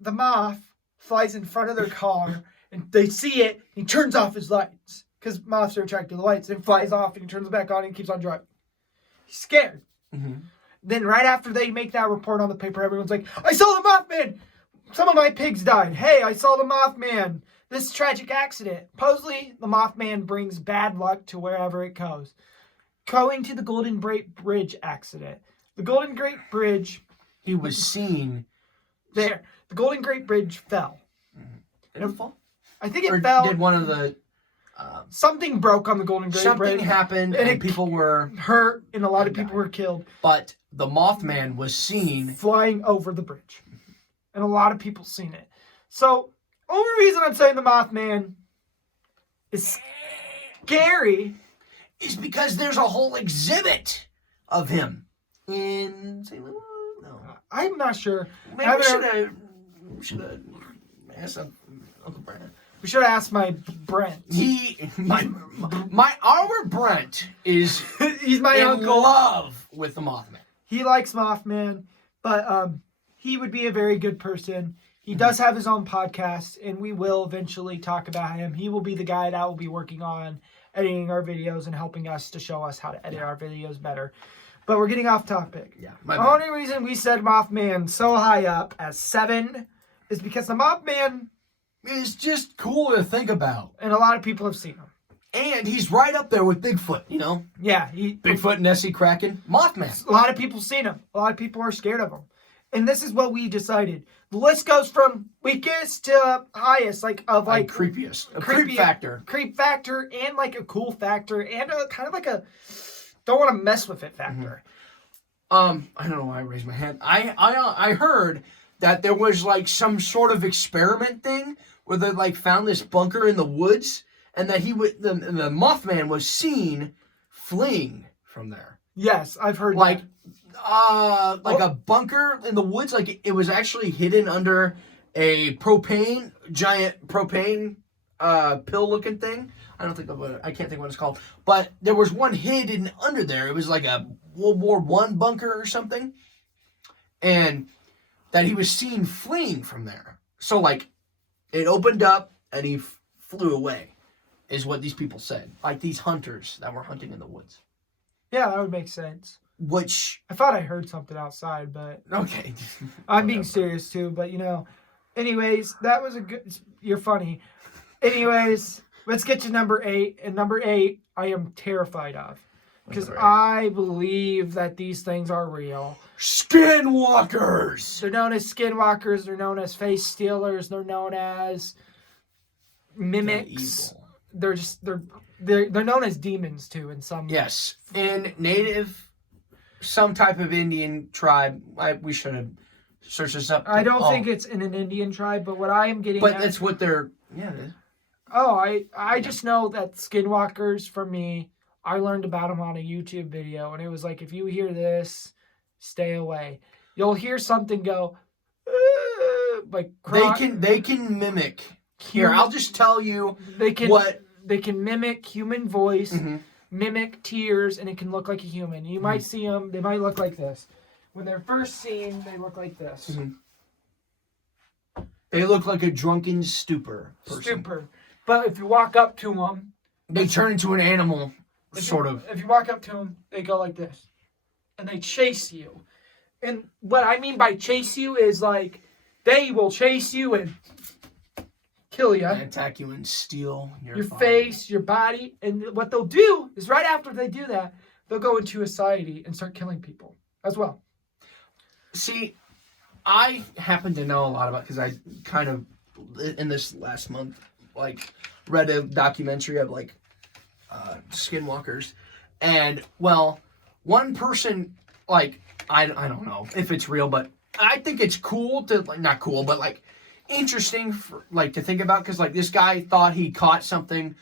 The moth flies in front of their car, and they see it. And he turns off his lights because moths are attracted to the lights, and flies off, and he turns it back on, and keeps on driving. He's scared. Then right after they make that report on the paper, everyone's like, "I saw the Mothman! Some of my pigs died. Hey, I saw the Mothman. This tragic accident." Supposedly, the Mothman brings bad luck to wherever it goes. Going to the Golden Gate Bridge accident. The Golden Gate Bridge... He was seen... There. The Golden Gate Bridge fell. Did it fall? I think it fell. Did one of the... something broke on the Golden Gate Bridge. Something happened, and people were... hurt, and a lot of people were killed. But the Mothman was seen... flying over the bridge. And a lot of people seen it. So, only reason I'm saying the Mothman is scary is because there's a whole exhibit of him in St. Louis. No, I'm not sure. Maybe we should have asked Uncle Brent. We should have asked my Brent. Our Brent is he's my in uncle. Love with the Mothman. He likes Mothman, but he would be a very good person. He does have his own podcast, and we will eventually talk about him. He will be the guy that will be working on editing our videos and helping us to show us how to edit our videos better. But we're getting off topic. Yeah. The only reason we said Mothman so high up as 7 is because the Mothman is just cool to think about. And a lot of people have seen him. And he's right up there with Bigfoot, you know? Yeah, Bigfoot, Nessie, Kraken, Mothman. a lot of people seen him. A lot of people are scared of him. And this is what we decided. The list goes from weakest to highest, like Creepiest. A creep factor. Creep factor and like a cool factor and a kind of like a don't want to mess with it factor. I don't know why I raised my hand. I heard that there was like some sort of experiment thing where they like found this bunker in the woods and that the Mothman was seen fleeing from there. Yes, I've heard Like that. a bunker in the woods, like it was actually hidden under a giant propane pill looking thing. I can't think what it's called. But there was one hidden under there. It was like a World War I bunker or something. And that he was seen fleeing from there. So like it opened up and he flew away, is what these people said. Like these hunters that were hunting in the woods. Yeah, that would make sense. Which I thought I heard something outside, but okay. I'm being serious too. But anyways, that was a good. You're funny. Anyways, let's get to number 8. And number 8, I am terrified of because I believe that these things are real. Skinwalkers. They're known as skinwalkers. They're known as face stealers. They're known as mimics. They're known as demons too in some. Yes, in some type of Indian tribe. We should have searched this up. I don't think it's in an Indian tribe, but what I am getting But at, that's what they're. Yeah. It is. Oh, I just know that skinwalkers, for me, I learned about them on a YouTube video, and it was like, if you hear this, stay away. You'll hear something go, like they can mimic. Here, I'll just tell you they can mimic human voice, mimic tears, and it can look like a human. You might see them; they might look like this. When they're first seen, they look like this. They look like a drunken stupor person. Stupor. But if you walk up to them, they turn into an animal, sort of. If you walk up to them, they go like this, and they chase you. And what I mean by chase you is like they will chase you and kill you, and attack you and steal your face, your body. And what they'll do is right after they do that, they'll go into a society and start killing people as well. See, I happen to know a lot about because I kind of in this last month read a documentary of skinwalkers, and one person I don't know if it's real, but I think it's cool to not cool, but interesting for to think about because this guy thought he caught something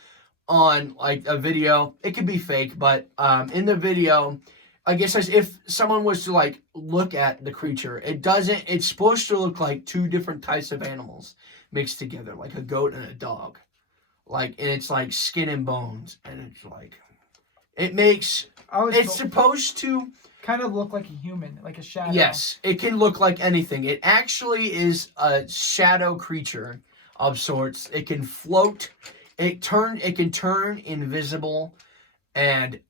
on a video. It could be fake, but in the video, I guess as if someone was to look at the creature, it's supposed to look like two different types of animals mixed together, like a goat and a dog. And it's skin and bones, and it's supposed to kind of look like a human, like a shadow. Yes, it can look like anything. It actually is a shadow creature of sorts. It can float. It can turn invisible, and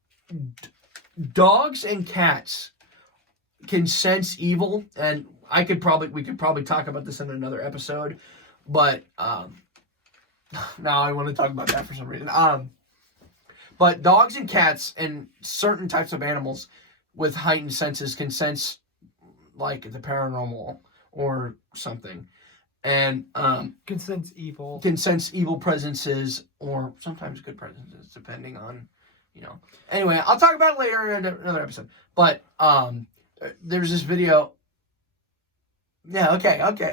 dogs and cats can sense evil. And we could probably talk about this in another episode, but now I want to talk about that for some reason. But dogs and cats and certain types of animals with heightened senses can sense the paranormal or something, and can sense evil. Can sense evil presences or sometimes good presences, depending on, Anyway, I'll talk about it later in another episode. But there's this video. Yeah. Okay. Yeah, okay.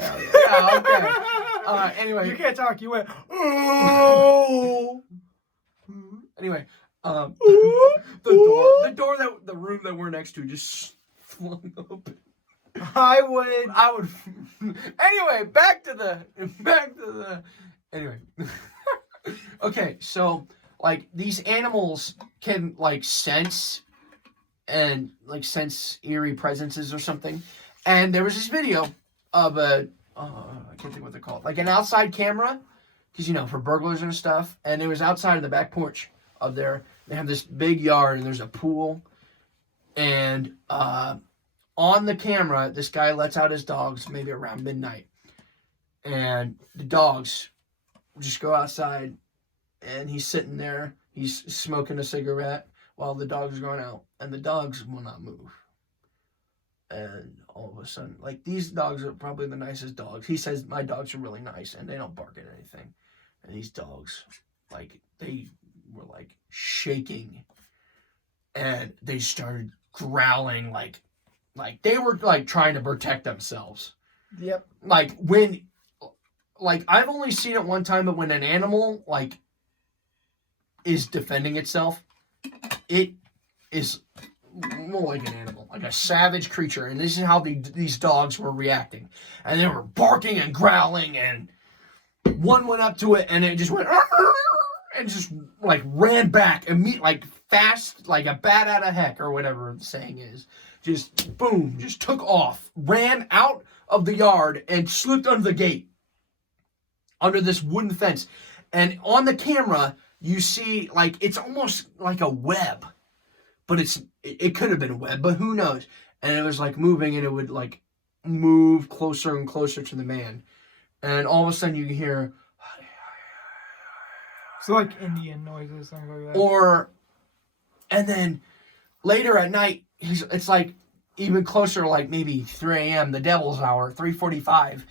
Anyway, you can't talk. You went. Oh. Anyway. The room that we're next to just flung open. I would. Anyway, back to the. Anyway, okay. So these animals can sense and sense eerie presences or something. And there was this video of I can't think what they're called, an outside camera, because for burglars and stuff. And it was outside of the back porch of there. They have this big yard and there's a pool, and on the camera this guy lets out his dogs maybe around midnight, and the dogs just go outside and he's sitting there. He's smoking a cigarette while the dogs are going out, and the dogs will not move. And all of a sudden, like, these dogs are probably the nicest dogs. He says, my dogs are really nice, and they don't bark at anything. And these dogs, like, they were, like, shaking. And they started growling, like they were, like, trying to protect themselves. Yep. Like, I've only seen it one time, but when an animal, like, is defending itself, it is more like an animal, like a savage creature. And this is how these dogs were reacting. And they were barking and growling, and one went up to it, and it just went, and just, like, ran back, like, fast, like a bat out of heck, or whatever the saying is. Just, boom, just took off, ran out of the yard, and slipped under the gate, under this wooden fence. And on the camera, you see, like, it's almost like a web. But it could have been a web, but who knows? And it was, like, moving, and it would, like, move closer and closer to the man. And all of a sudden, you can hear... So, like, Indian noises, things like that. And then, later at night, it's, like, even closer, like, maybe 3 a.m., the devil's hour, 3:45.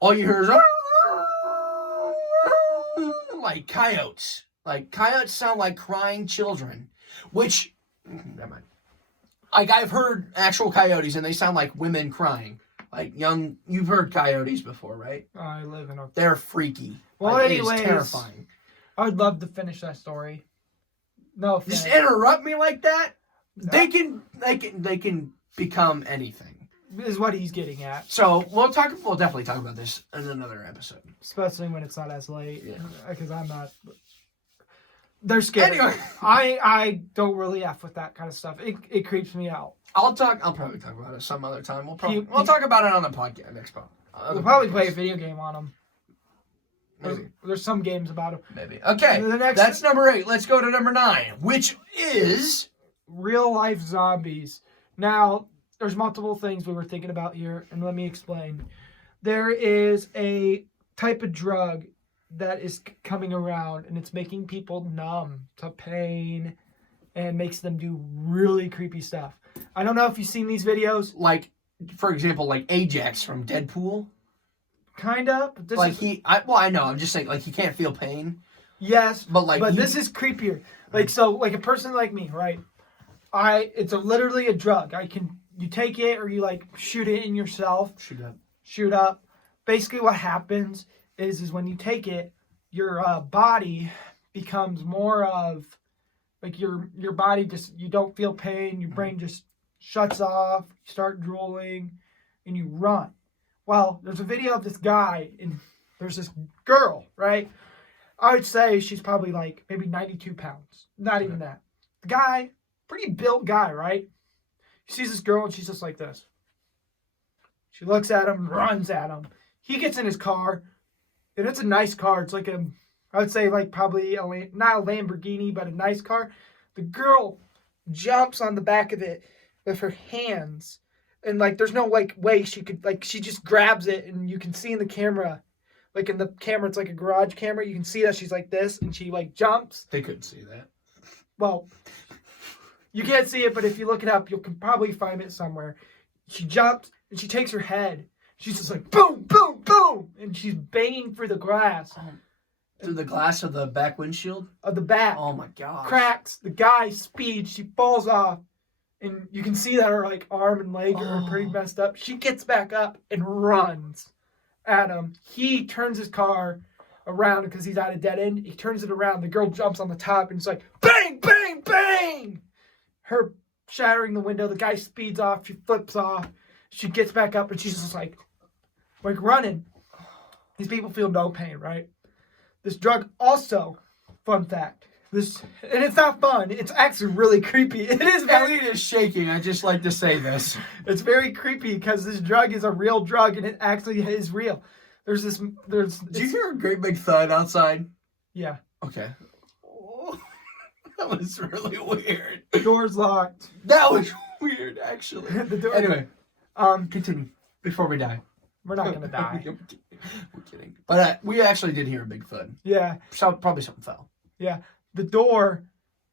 All you hear is... like coyotes. Like, coyotes sound like crying children. Which, never mind. Like, I've heard actual coyotes, and they sound like women crying. Like, you've heard coyotes before, right? I live in a... They're freaky. Well, like, anyways, it is terrifying. I would love to finish that story. No offense. Just interrupt me like that? They can become anything. Is what he's getting at. So, we'll definitely talk about this in another episode. Especially when it's not as late. Yeah. Because I'm not... They're scary. Anyway. I don't really F with that kind of stuff. It creeps me out. I'll probably talk about it some other time. We'll talk about it on the podcast next time. We'll probably play a video game on them. Maybe. There's some games about them. Maybe. Okay, that's number 8. Let's go to number 9, which is... real life zombies. Now, there's multiple things we were thinking about here, and let me explain. There is a type of drug that is coming around, and it's making people numb to pain and makes them do really creepy stuff. I don't know if you've seen these videos. Like, for example, like Ajax from Deadpool. Kind of. But this like, is, I know, I'm just saying, like, he can't feel pain. Yes, but this is creepier. Like, so, like, a person like me, right? It's literally a drug. You take it, or you, like, shoot it in yourself. Shoot up. Basically what happens is when you take it, your body becomes more of, like, your body just, you don't feel pain, your brain just shuts off, you start drooling, and you run. Well, there's a video of this guy, and there's this girl, right? I would say she's probably, like, maybe 92 pounds. Not even that. The guy, pretty built guy, right? He sees this girl, and she's just like this. She looks at him, runs at him. He gets in his car, and it's a nice car. It's like I would say, like, probably not a Lamborghini, but a nice car. The girl jumps on the back of it with her hands, and, like, there's no, like, way she could, like, she just grabs it, and you can see in the camera, like, in the camera, it's like a garage camera, you can see that she's like this, and she, like, jumps. They couldn't see that. Well, you can't see it, but if you look it up, you can probably find it somewhere. She jumps, and she takes her head. She's just like, boom, boom, boom, and she's banging through the glass. Through the glass of the back windshield? Of the back. Oh, my God. Cracks. The guy speeds. She falls off. And you can see that her, like, arm and leg are pretty messed up. She gets back up and runs at him. He turns his car around because he's at a dead end. He turns it around. The girl jumps on the top and it's like, bang, bang, bang! Her shattering the window. The guy speeds off. She flips off. She gets back up and she's just like running. These people feel no pain, right? This drug also, fun fact, and it's not fun. It's actually really creepy. It is very... Elliot is shaking. I just like to say this. It's very creepy because this drug is a real drug and it actually is real. Did you hear a great big thud outside? Yeah. Okay. Oh, that was really weird. The door's locked. That was weird, actually. The door... Anyway, continue before we die. We're not gonna die. We're kidding. But we actually did hear a big thud. Yeah. Probably something fell. Yeah. The door.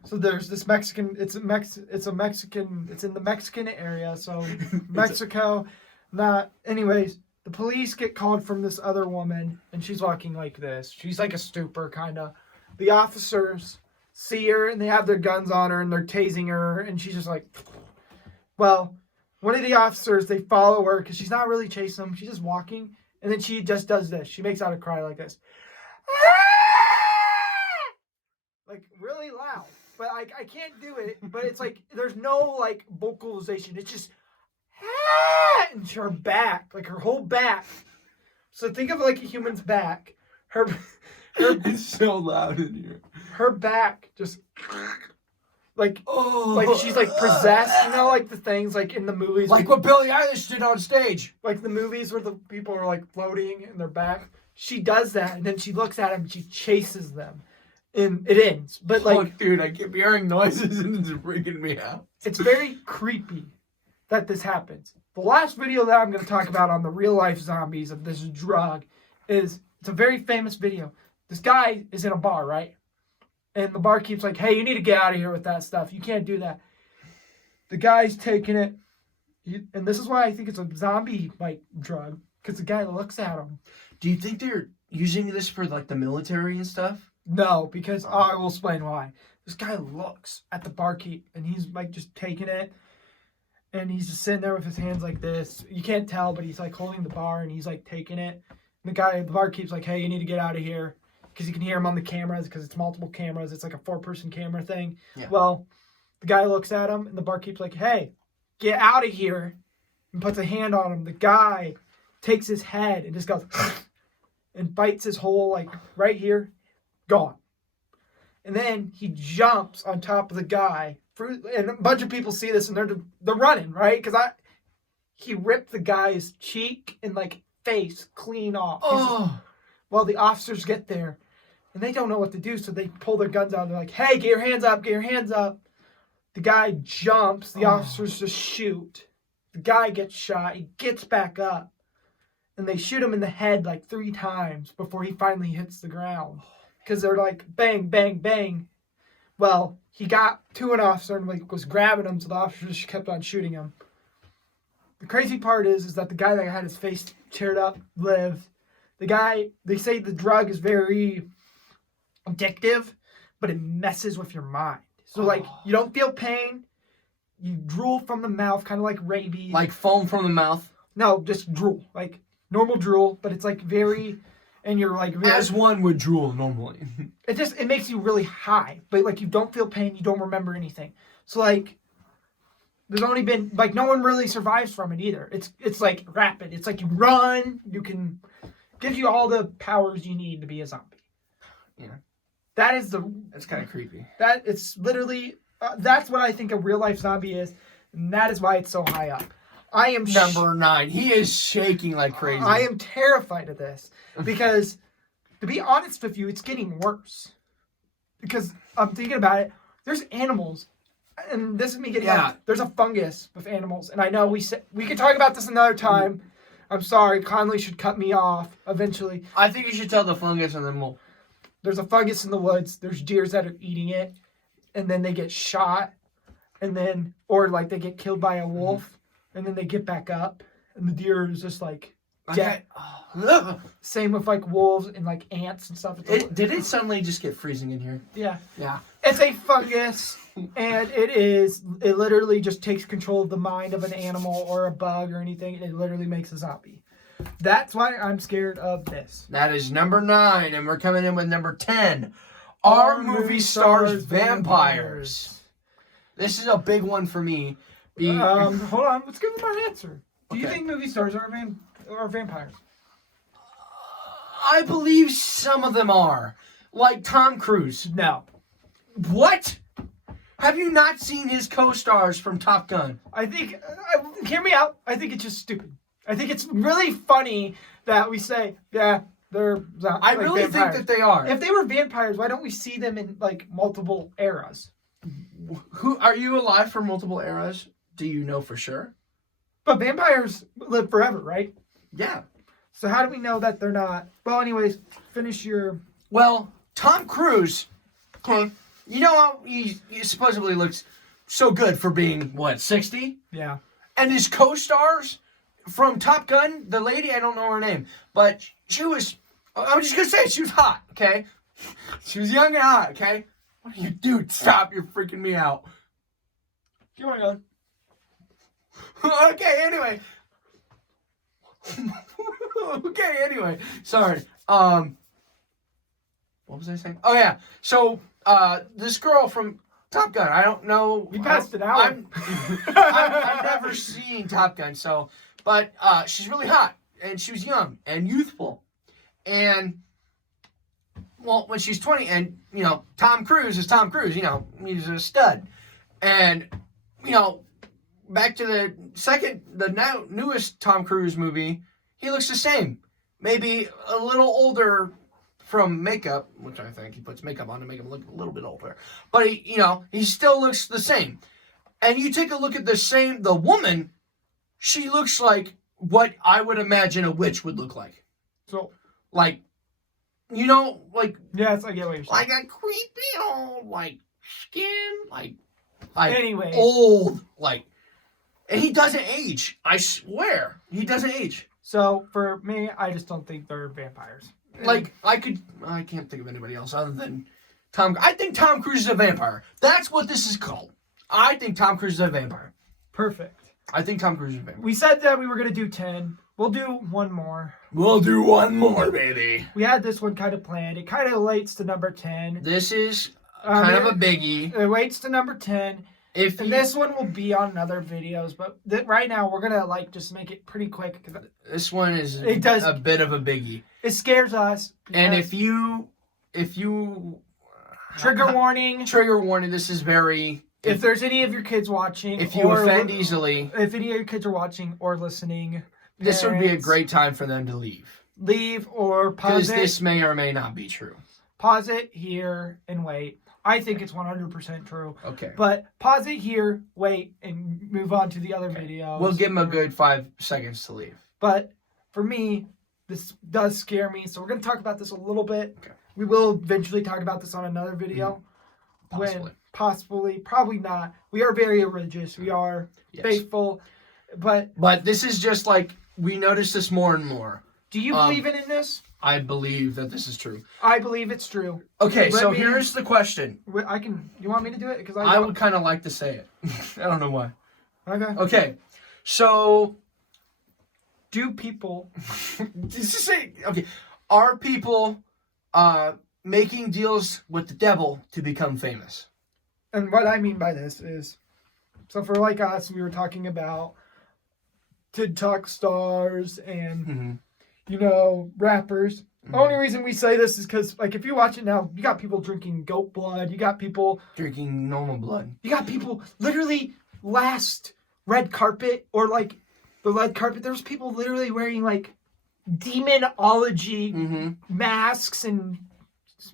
So there's this Mexican. It's in the Mexican area. So Mexico. Anyways, the police get called from this other woman, and she's walking like this. She's like a stupor, kind of. The officers see her, and they have their guns on her, and they're tasing her, and she's just like. Well, one of the officers, they follow her because she's not really chasing them. She's just walking, and then she just does this. She makes out a cry like this. Like really loud, but I can't do it. But it's like there's no like vocalization. It's just and her back, like her whole back. So think of like a human's back. Her It's so loud in here. Her back just like she's like possessed. You know, like the things like in the movies, like what Billie Eilish did on stage. Like the movies where the people are like floating in their back. She does that, and then she looks at him and she chases them. And it ends. But like dude, I keep hearing noises and it's freaking me out. It's very creepy that this happens. The last video that I'm going to talk about on the real life zombies of this drug it's a very famous video. This guy is in a bar, right? And the barkeep's like, hey, you need to get out of here with that stuff. You can't do that. The guy's taking it. And this is why I think it's a zombie like drug. Because the guy looks at him. Do you think they're using this for like the military and stuff? No, because I will explain why. This guy looks at the barkeep and he's like just taking it, and he's just sitting there with his hands like this. You can't tell, but he's like holding the bar and he's like taking it. And the barkeep's like, "Hey, you need to get out of here," because you can hear him on the cameras because it's multiple cameras. It's like a 4-person camera thing. Yeah. Well, the guy looks at him and the barkeep's like, "Hey, get out of here," and puts a hand on him. The guy takes his head and just goes and bites his whole like right here. Gone. And then he jumps on top of the guy. And a bunch of people see this and they're running, right? Because he ripped the guy's cheek and like face clean off. Well, the officers get there and they don't know what to do, so they pull their guns out and they're like, hey, get your hands up, get your hands up. The guy jumps, the officers just shoot. The guy gets shot, he gets back up, and they shoot him in the head like 3 times before he finally hits the ground. Because they're like, bang, bang, bang. Well, he got to an officer and like was grabbing him, so the officer just kept on shooting him. The crazy part is that the guy that had his face teared up lived. The guy, they say the drug is very addictive, but it messes with your mind. So like, you don't feel pain. You drool from the mouth, kind of like rabies. Like foam from the mouth? No, just drool. Like normal drool, but it's like very... And you're like... As one would drool normally. It makes you really high. But like you don't feel pain. You don't remember anything. So like... There's only been... Like no one really survives from it either. It's like rapid. It's like you run. You can... Gives you all the powers you need to be a zombie. Yeah. That's kind of creepy. It's literally... that's what I think a real life zombie is. And that is why it's so high up. I am... Number 9. He is shaking like crazy. I am terrified of this. Because, to be honest with you, it's getting worse. Because I'm thinking about it. There's animals. And this is me getting out. There's a fungus with animals. And I know we could talk about this another time. I'm sorry. Conley should cut me off eventually. I think you should tell the fungus and then we'll... There's a fungus in the woods. There's deers that are eating it. And then they get shot. And then... Or, like, they get killed by a wolf. And then they get back up. And the deer is just, like... dead. Same with, like, wolves and, like, ants and stuff. Did it suddenly just get freezing in here? Yeah. Yeah. It's a fungus. And it literally just takes control of the mind of an animal or a bug or anything. And it literally makes a zombie. That's why I'm scared of this. That is number 9. And we're coming in with number 10. Are movie stars vampires? This is a big one for me. Hold on. Let's give them our answer. Do you think movie stars are vampires? I believe some of them are. Like Tom Cruise. No. What? Have you not seen his co-stars from Top Gun? I think... hear me out. I think it's just stupid. I think it's really funny that we say, yeah, they're I really vampires. think that they are. If they were vampires, why don't we see them in, like, multiple eras? Who are you alive for multiple eras? Do you know for sure? But vampires live forever, right? Yeah. So how do we know that they're not? Well, anyways, finish your... Well, Tom Cruise, okay, you know how he supposedly looks so good for being, 60? Yeah. And his co-stars from Top Gun, the lady, I don't know her name, but she was, I'm just going to say she was hot, okay? She was young and hot, okay? What are you doing? Stop, you're freaking me out. Keep on. Okay, anyway. Sorry. What was I saying? Oh, yeah. So, this girl from Top Gun, I don't know. We passed it out. I've never seen Top Gun, so, but she's really hot, and she was young and youthful. And, well, when she's 20, and, Tom Cruise is Tom Cruise, he's a stud. And, back to the newest Tom Cruise movie, he looks the same. Maybe a little older from makeup, which I think he puts makeup on to make him look a little bit older. But he still looks the same. And you take a look at the woman, she looks like what I would imagine a witch would look like. So, like, yes, I get what you're saying. like a creepy old, skin, Anyway. old, and he doesn't age. I swear, he doesn't age. So, for me, I just don't think they're vampires. I can't think of anybody else other than Tom. I think Tom Cruise is a vampire. That's what this is called. I think Tom Cruise is a vampire. Perfect. I think Tom Cruise is a vampire. We said that we were going to do 10. We'll do one more. We'll do one more, baby. We had this one kind of planned. It kind of relates to number 10. This is kind of a biggie. It relates to number 10. This one will be on other videos, but right now we're gonna just make it pretty quick. This one is a bit of a biggie. It scares us. And if you trigger warning. Trigger warning. This is very. If there's any of your kids watching, if you offend easily, if any of your kids are watching or listening, this would be a great time for them to leave. Leave or pause it. Because this may or may not be true. Pause it here and wait. I think it's 100% true. Okay. But pause it here, wait, and move on to the other videos. We'll give them a good 5 seconds to leave. But for me, this does scare me. So we're going to talk about this a little bit. Okay. We will eventually talk about this on another video. Possibly. Possibly. Probably not. We are very religious. We are faithful. But this is just we notice this more and more. Do you believe in this? I believe that this is true. I believe it's true. Okay, so here's the question. You want me to do it? Because I would kind of like to say it. I don't know why. Okay. So do people... Are people making deals with the devil to become famous? And what I mean by this is... So for us, we were talking about TikTok stars and... rappers. Mm-hmm. The only reason we say this is because, if you watch it now, you got people drinking goat blood. You got people drinking normal blood. You got people literally last red carpet or the red carpet. There was people literally wearing demonology masks and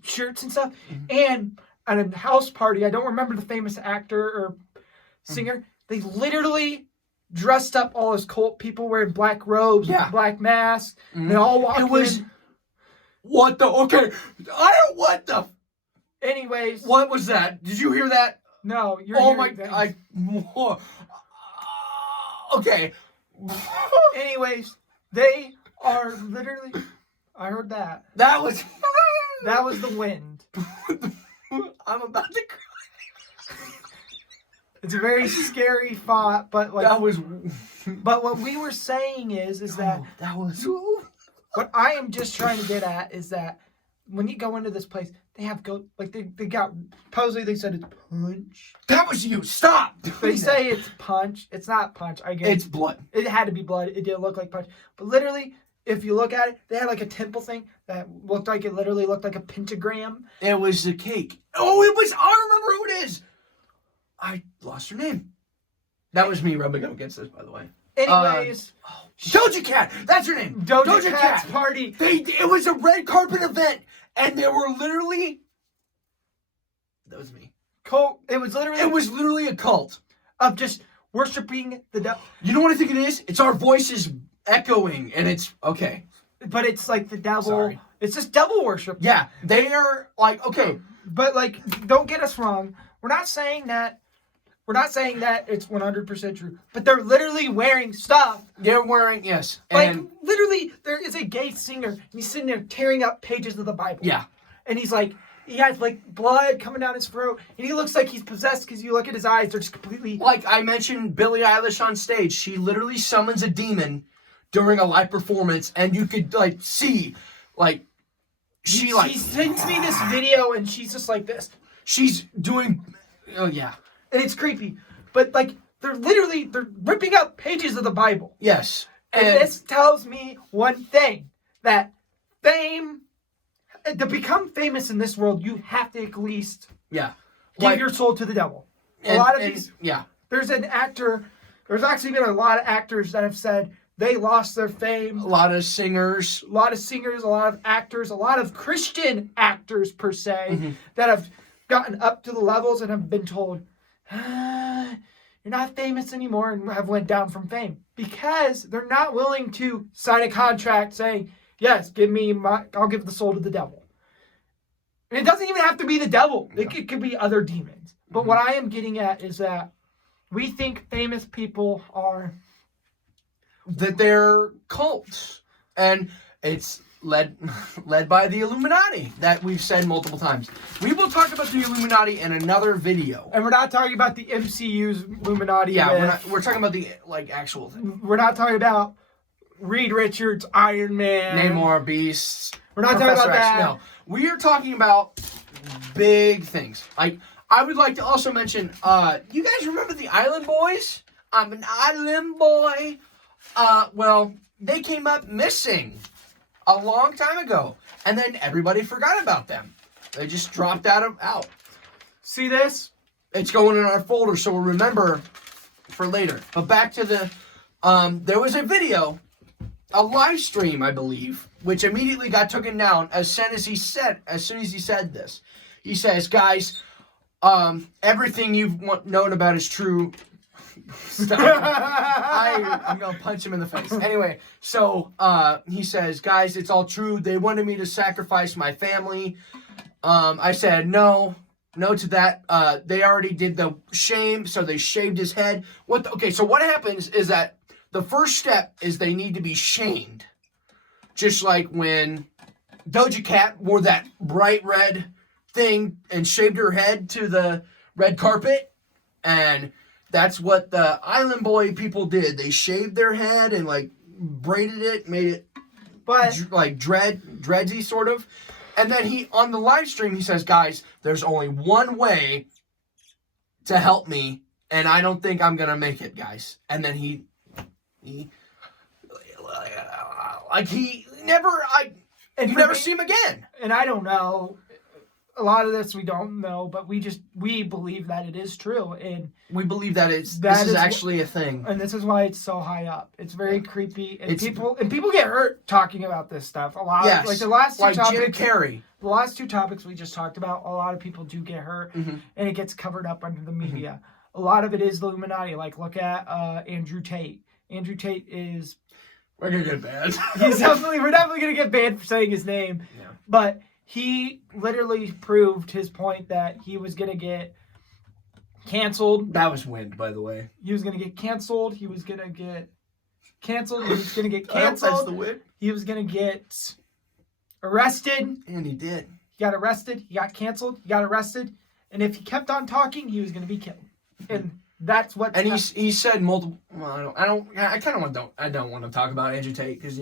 shirts and stuff. Mm-hmm. And at a house party, I don't remember the famous actor or singer. They literally dressed up all as cult people wearing black robes and black masks. Mm-hmm. They all walked in. What the? Okay. What the? Anyways. What was that? Did you hear that? No. Okay. Anyways. They are literally... I heard that. That was the wind. I'm about to cry. It's a very scary thought, but that was. But what we were saying is that that was. What I am just trying to get at is that when you go into this place, they have they got supposedly they said it's punch. That was you. Stop. They say it's punch. It's not punch. I guess it's blood. It had to be blood. It did look like punch, but literally, if you look at it, they had a temple thing that looked like it literally looked like a pentagram. It was a cake. Oh, it was. I remember who it is. I lost her name. That was me rubbing up against this, by the way. Anyways. Doja Cat. That's her name. Doja Cat's party. It was a red carpet event, and they were literally... That was me. Cult. It was literally a cult. Of just worshiping the devil. You know what I think it is? It's our voices echoing, and it's... Okay. But it's like the devil. Sorry. It's just devil worship. Yeah, they are like, okay. But like, don't get us wrong. We're not saying that it's 100% true. But they're literally wearing stuff. They're wearing, yes. Like, literally, there is a gay singer, and he's sitting there tearing up pages of the Bible. Yeah. And he's like, he has like blood coming down his throat, and he looks like he's possessed because you look at his eyes, they're just completely... Like I mentioned Billie Eilish on stage, she literally summons a demon during a live performance, and you could like see, like, she sends me this video, and she's just like this. She's doing, oh yeah. And it's creepy. But like, they're ripping out pages of the Bible. Yes. And this tells me one thing, that fame, to become famous in this world, you have to at least give your soul to the devil. A lot of these, there's actually been a lot of actors that have said they lost their fame. A lot of singers. A lot of actors, a lot of Christian actors per se, that have gotten up to the levels and have been told, you're not famous anymore, and have went down from fame because they're not willing to sign a contract saying, yes, I'll give the soul to the devil. And it doesn't even have to be the devil. No. It could be other demons. But what I am getting at is that we think famous people are... that they're cults. And it's led by the Illuminati, that we've said multiple times. We will talk about the Illuminati in another video. And we're not talking about the MCU's Illuminati. Yeah, we're talking about the actual thing. We're not talking about Reed Richards, Iron Man, Namor, Beasts. We're not talking about that. No, we are talking about big things. Like, I would like to also mention, you guys remember the Island Boys? I'm an island boy. Well, they came up missing a long time ago, and then everybody forgot about them. They just dropped out. See this? It's going in our folder, so we'll remember for later. But back to the, there was a video, a live stream, I believe, which immediately got taken down as soon as he said this. He says, guys, everything you've known about is true. Stop. I'm gonna punch him in the face. Anyway, so he says, guys, it's all true. They wanted me to sacrifice my family. I said no to that. They already did the shame, so they shaved his head. Okay, so what happens is that the first step is they need to be shamed. Just like when Doja Cat wore that bright red thing and shaved her head to the red carpet, and that's what the Island Boy people did. They shaved their head and like braided it, made it like dreadsy sort of. And then on the live stream, he says, guys, there's only one way to help me, and I don't think I'm going to make it, guys. And then you never see him again. And I don't know. A lot of this we don't know, but we believe that it is true, and we believe that this is actually a thing. And this is why it's so high up. It's very creepy, and people get hurt talking about this stuff a lot. Yes, like the last two topics, Jim Carrey. The last two topics we just talked about, a lot of people do get hurt, and it gets covered up under the media. A lot of it is the Illuminati. Like, look at Andrew Tate. Andrew Tate is... We're gonna get banned. We're definitely gonna get banned for saying his name. Yeah. But he literally proved his point that he was gonna get canceled. That was wind, by the way. He was gonna get canceled. He was gonna get canceled. He was gonna get canceled. That's the wind. He was gonna get arrested. And he did. He got arrested. He got canceled. He got arrested. And if he kept on talking, he was gonna be killed. And that's what. And he said multiple. Well, I don't want to talk about Andrew Tate because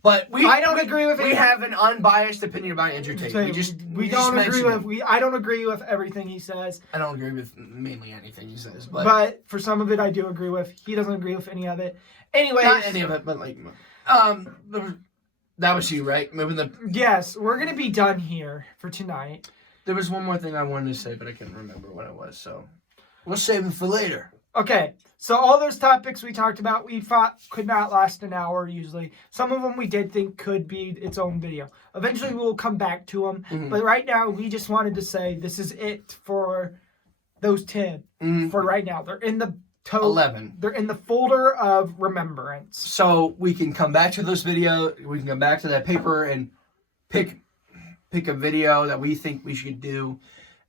but I don't agree with. We have an unbiased opinion about Andrew Tate. I don't agree with everything he says. I don't agree with mainly anything he says, but for some of it I do agree with. He doesn't agree with any of it. Anyway, not any of it, but like, that was you, right? Yes, we're gonna be done here for tonight. There was one more thing I wanted to say, but I can't remember what it was, so we'll save it for later. Okay, so all those topics we talked about, we thought could not last an hour usually. Some of them we did think could be its own video. Eventually we will come back to them, but right now we just wanted to say this is it for those 10 for right now. They're in the 11. They're in the folder of remembrance. So we can come back to those videos. We can come back to that paper and pick a video that we think we should do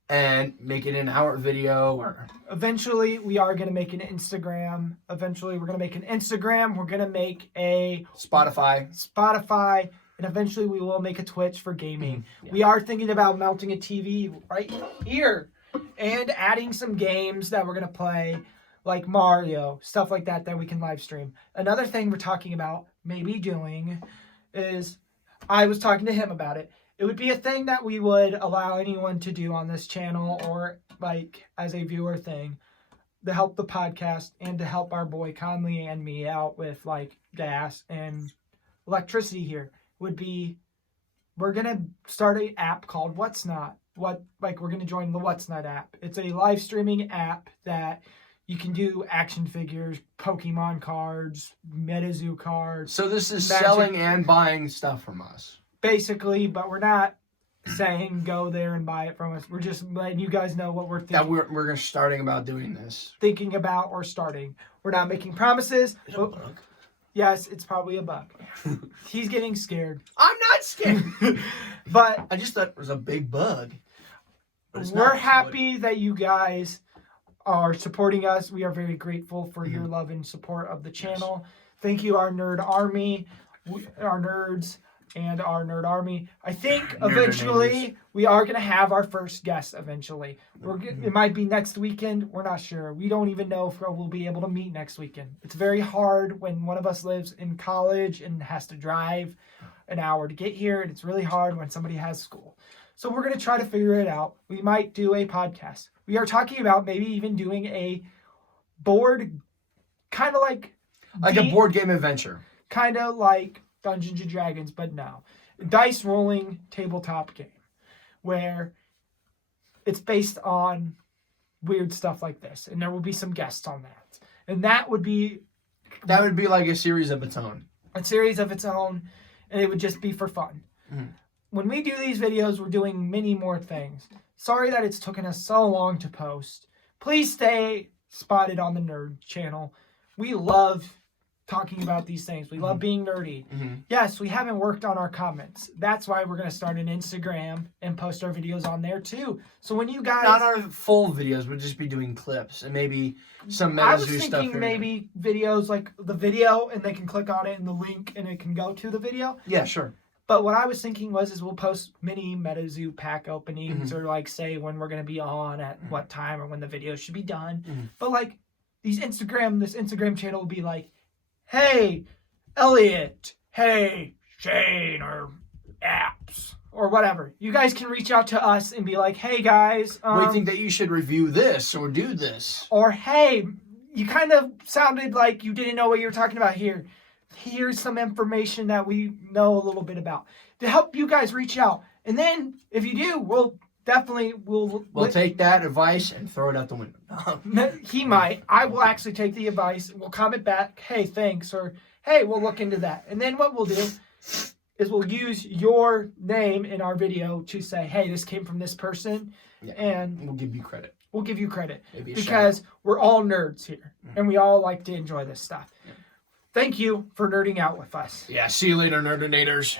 and make it an hour video. Or eventually we are going to make an Instagram. We're going to make a Spotify, and eventually we will make a Twitch for gaming. Yeah. We are thinking about mounting a TV right here and adding some games that we're going to play, like Mario, stuff like that we can live stream. Another thing we're talking about maybe doing is, I was talking to him about it. It would be a thing that we would allow anyone to do on this channel, or like as a viewer thing, to help the podcast and to help our boy Conley and me out with like gas and electricity here. Would be, we're going to start an app called What's Not. We're going to join the What's Not app. It's a live streaming app that you can do action figures, Pokemon cards, MetaZoo cards. So this is selling and buying stuff from us. Basically, but we're not saying go there and buy it from us. We're just letting you guys know what we're thinking. That we're starting about doing this. Thinking about or starting. We're not making promises. Is it a bug? Yes, it's probably a bug. He's getting scared. I'm not scared. But I just thought it was a big bug. We're happy that you guys are supporting us. We are very grateful for your love and support of the channel. Yes. Thank you, our nerd army, our nerds, and our nerd army. I think eventually we are going to have our first guest eventually. It might be next weekend. We're not sure. We don't even know if we'll be able to meet next weekend. It's very hard when one of us lives in college and has to drive an hour to get here. And it's really hard when somebody has school. So we're going to try to figure it out. We might do a podcast. We are talking about maybe even doing a board, kind of like a board game adventure. Kind of like Dungeons and Dragons, but no. Dice rolling tabletop game where it's based on weird stuff like this. And there will be some guests on that. And that would be like a series of its own. A series of its own. And it would just be for fun. When we do these videos, we're doing many more things. Sorry that it's taken us so long to post. Please stay spotted on the Nerd channel. We love talking about these things. We love being nerdy. Yes, we haven't worked on our comments. That's why we're going to start an Instagram and post our videos on there too. So when you guys... Not our full videos, we'll just be doing clips and maybe some MetaZoo stuff. I was thinking maybe videos like the video and they can click on it and the link and it can go to the video. Yeah, sure. But what I was thinking is we'll post mini MetaZoo pack openings or like say when we're going to be on at what time or when the video should be done. But like this Instagram channel will be like, hey, Elliot, hey, Shane, or Apps, or whatever. You guys can reach out to us and be like, hey guys. We think that you should review this or do this. Or hey, you kind of sounded like you didn't know what you were talking about here. Here's some information that we know a little bit about to help you guys reach out. And then if you do, we'll take that advice and throw it out the window. He might. I will actually take the advice. We'll comment back, hey, thanks, or hey, we'll look into that. And then what we'll do is we'll use your name in our video to say, hey, this came from this person. Yeah. And we'll give you credit. Maybe because we're all nerds here and we all like to enjoy this stuff. Yeah. Thank you for nerding out with us. Yeah, see you later, Nerdinators.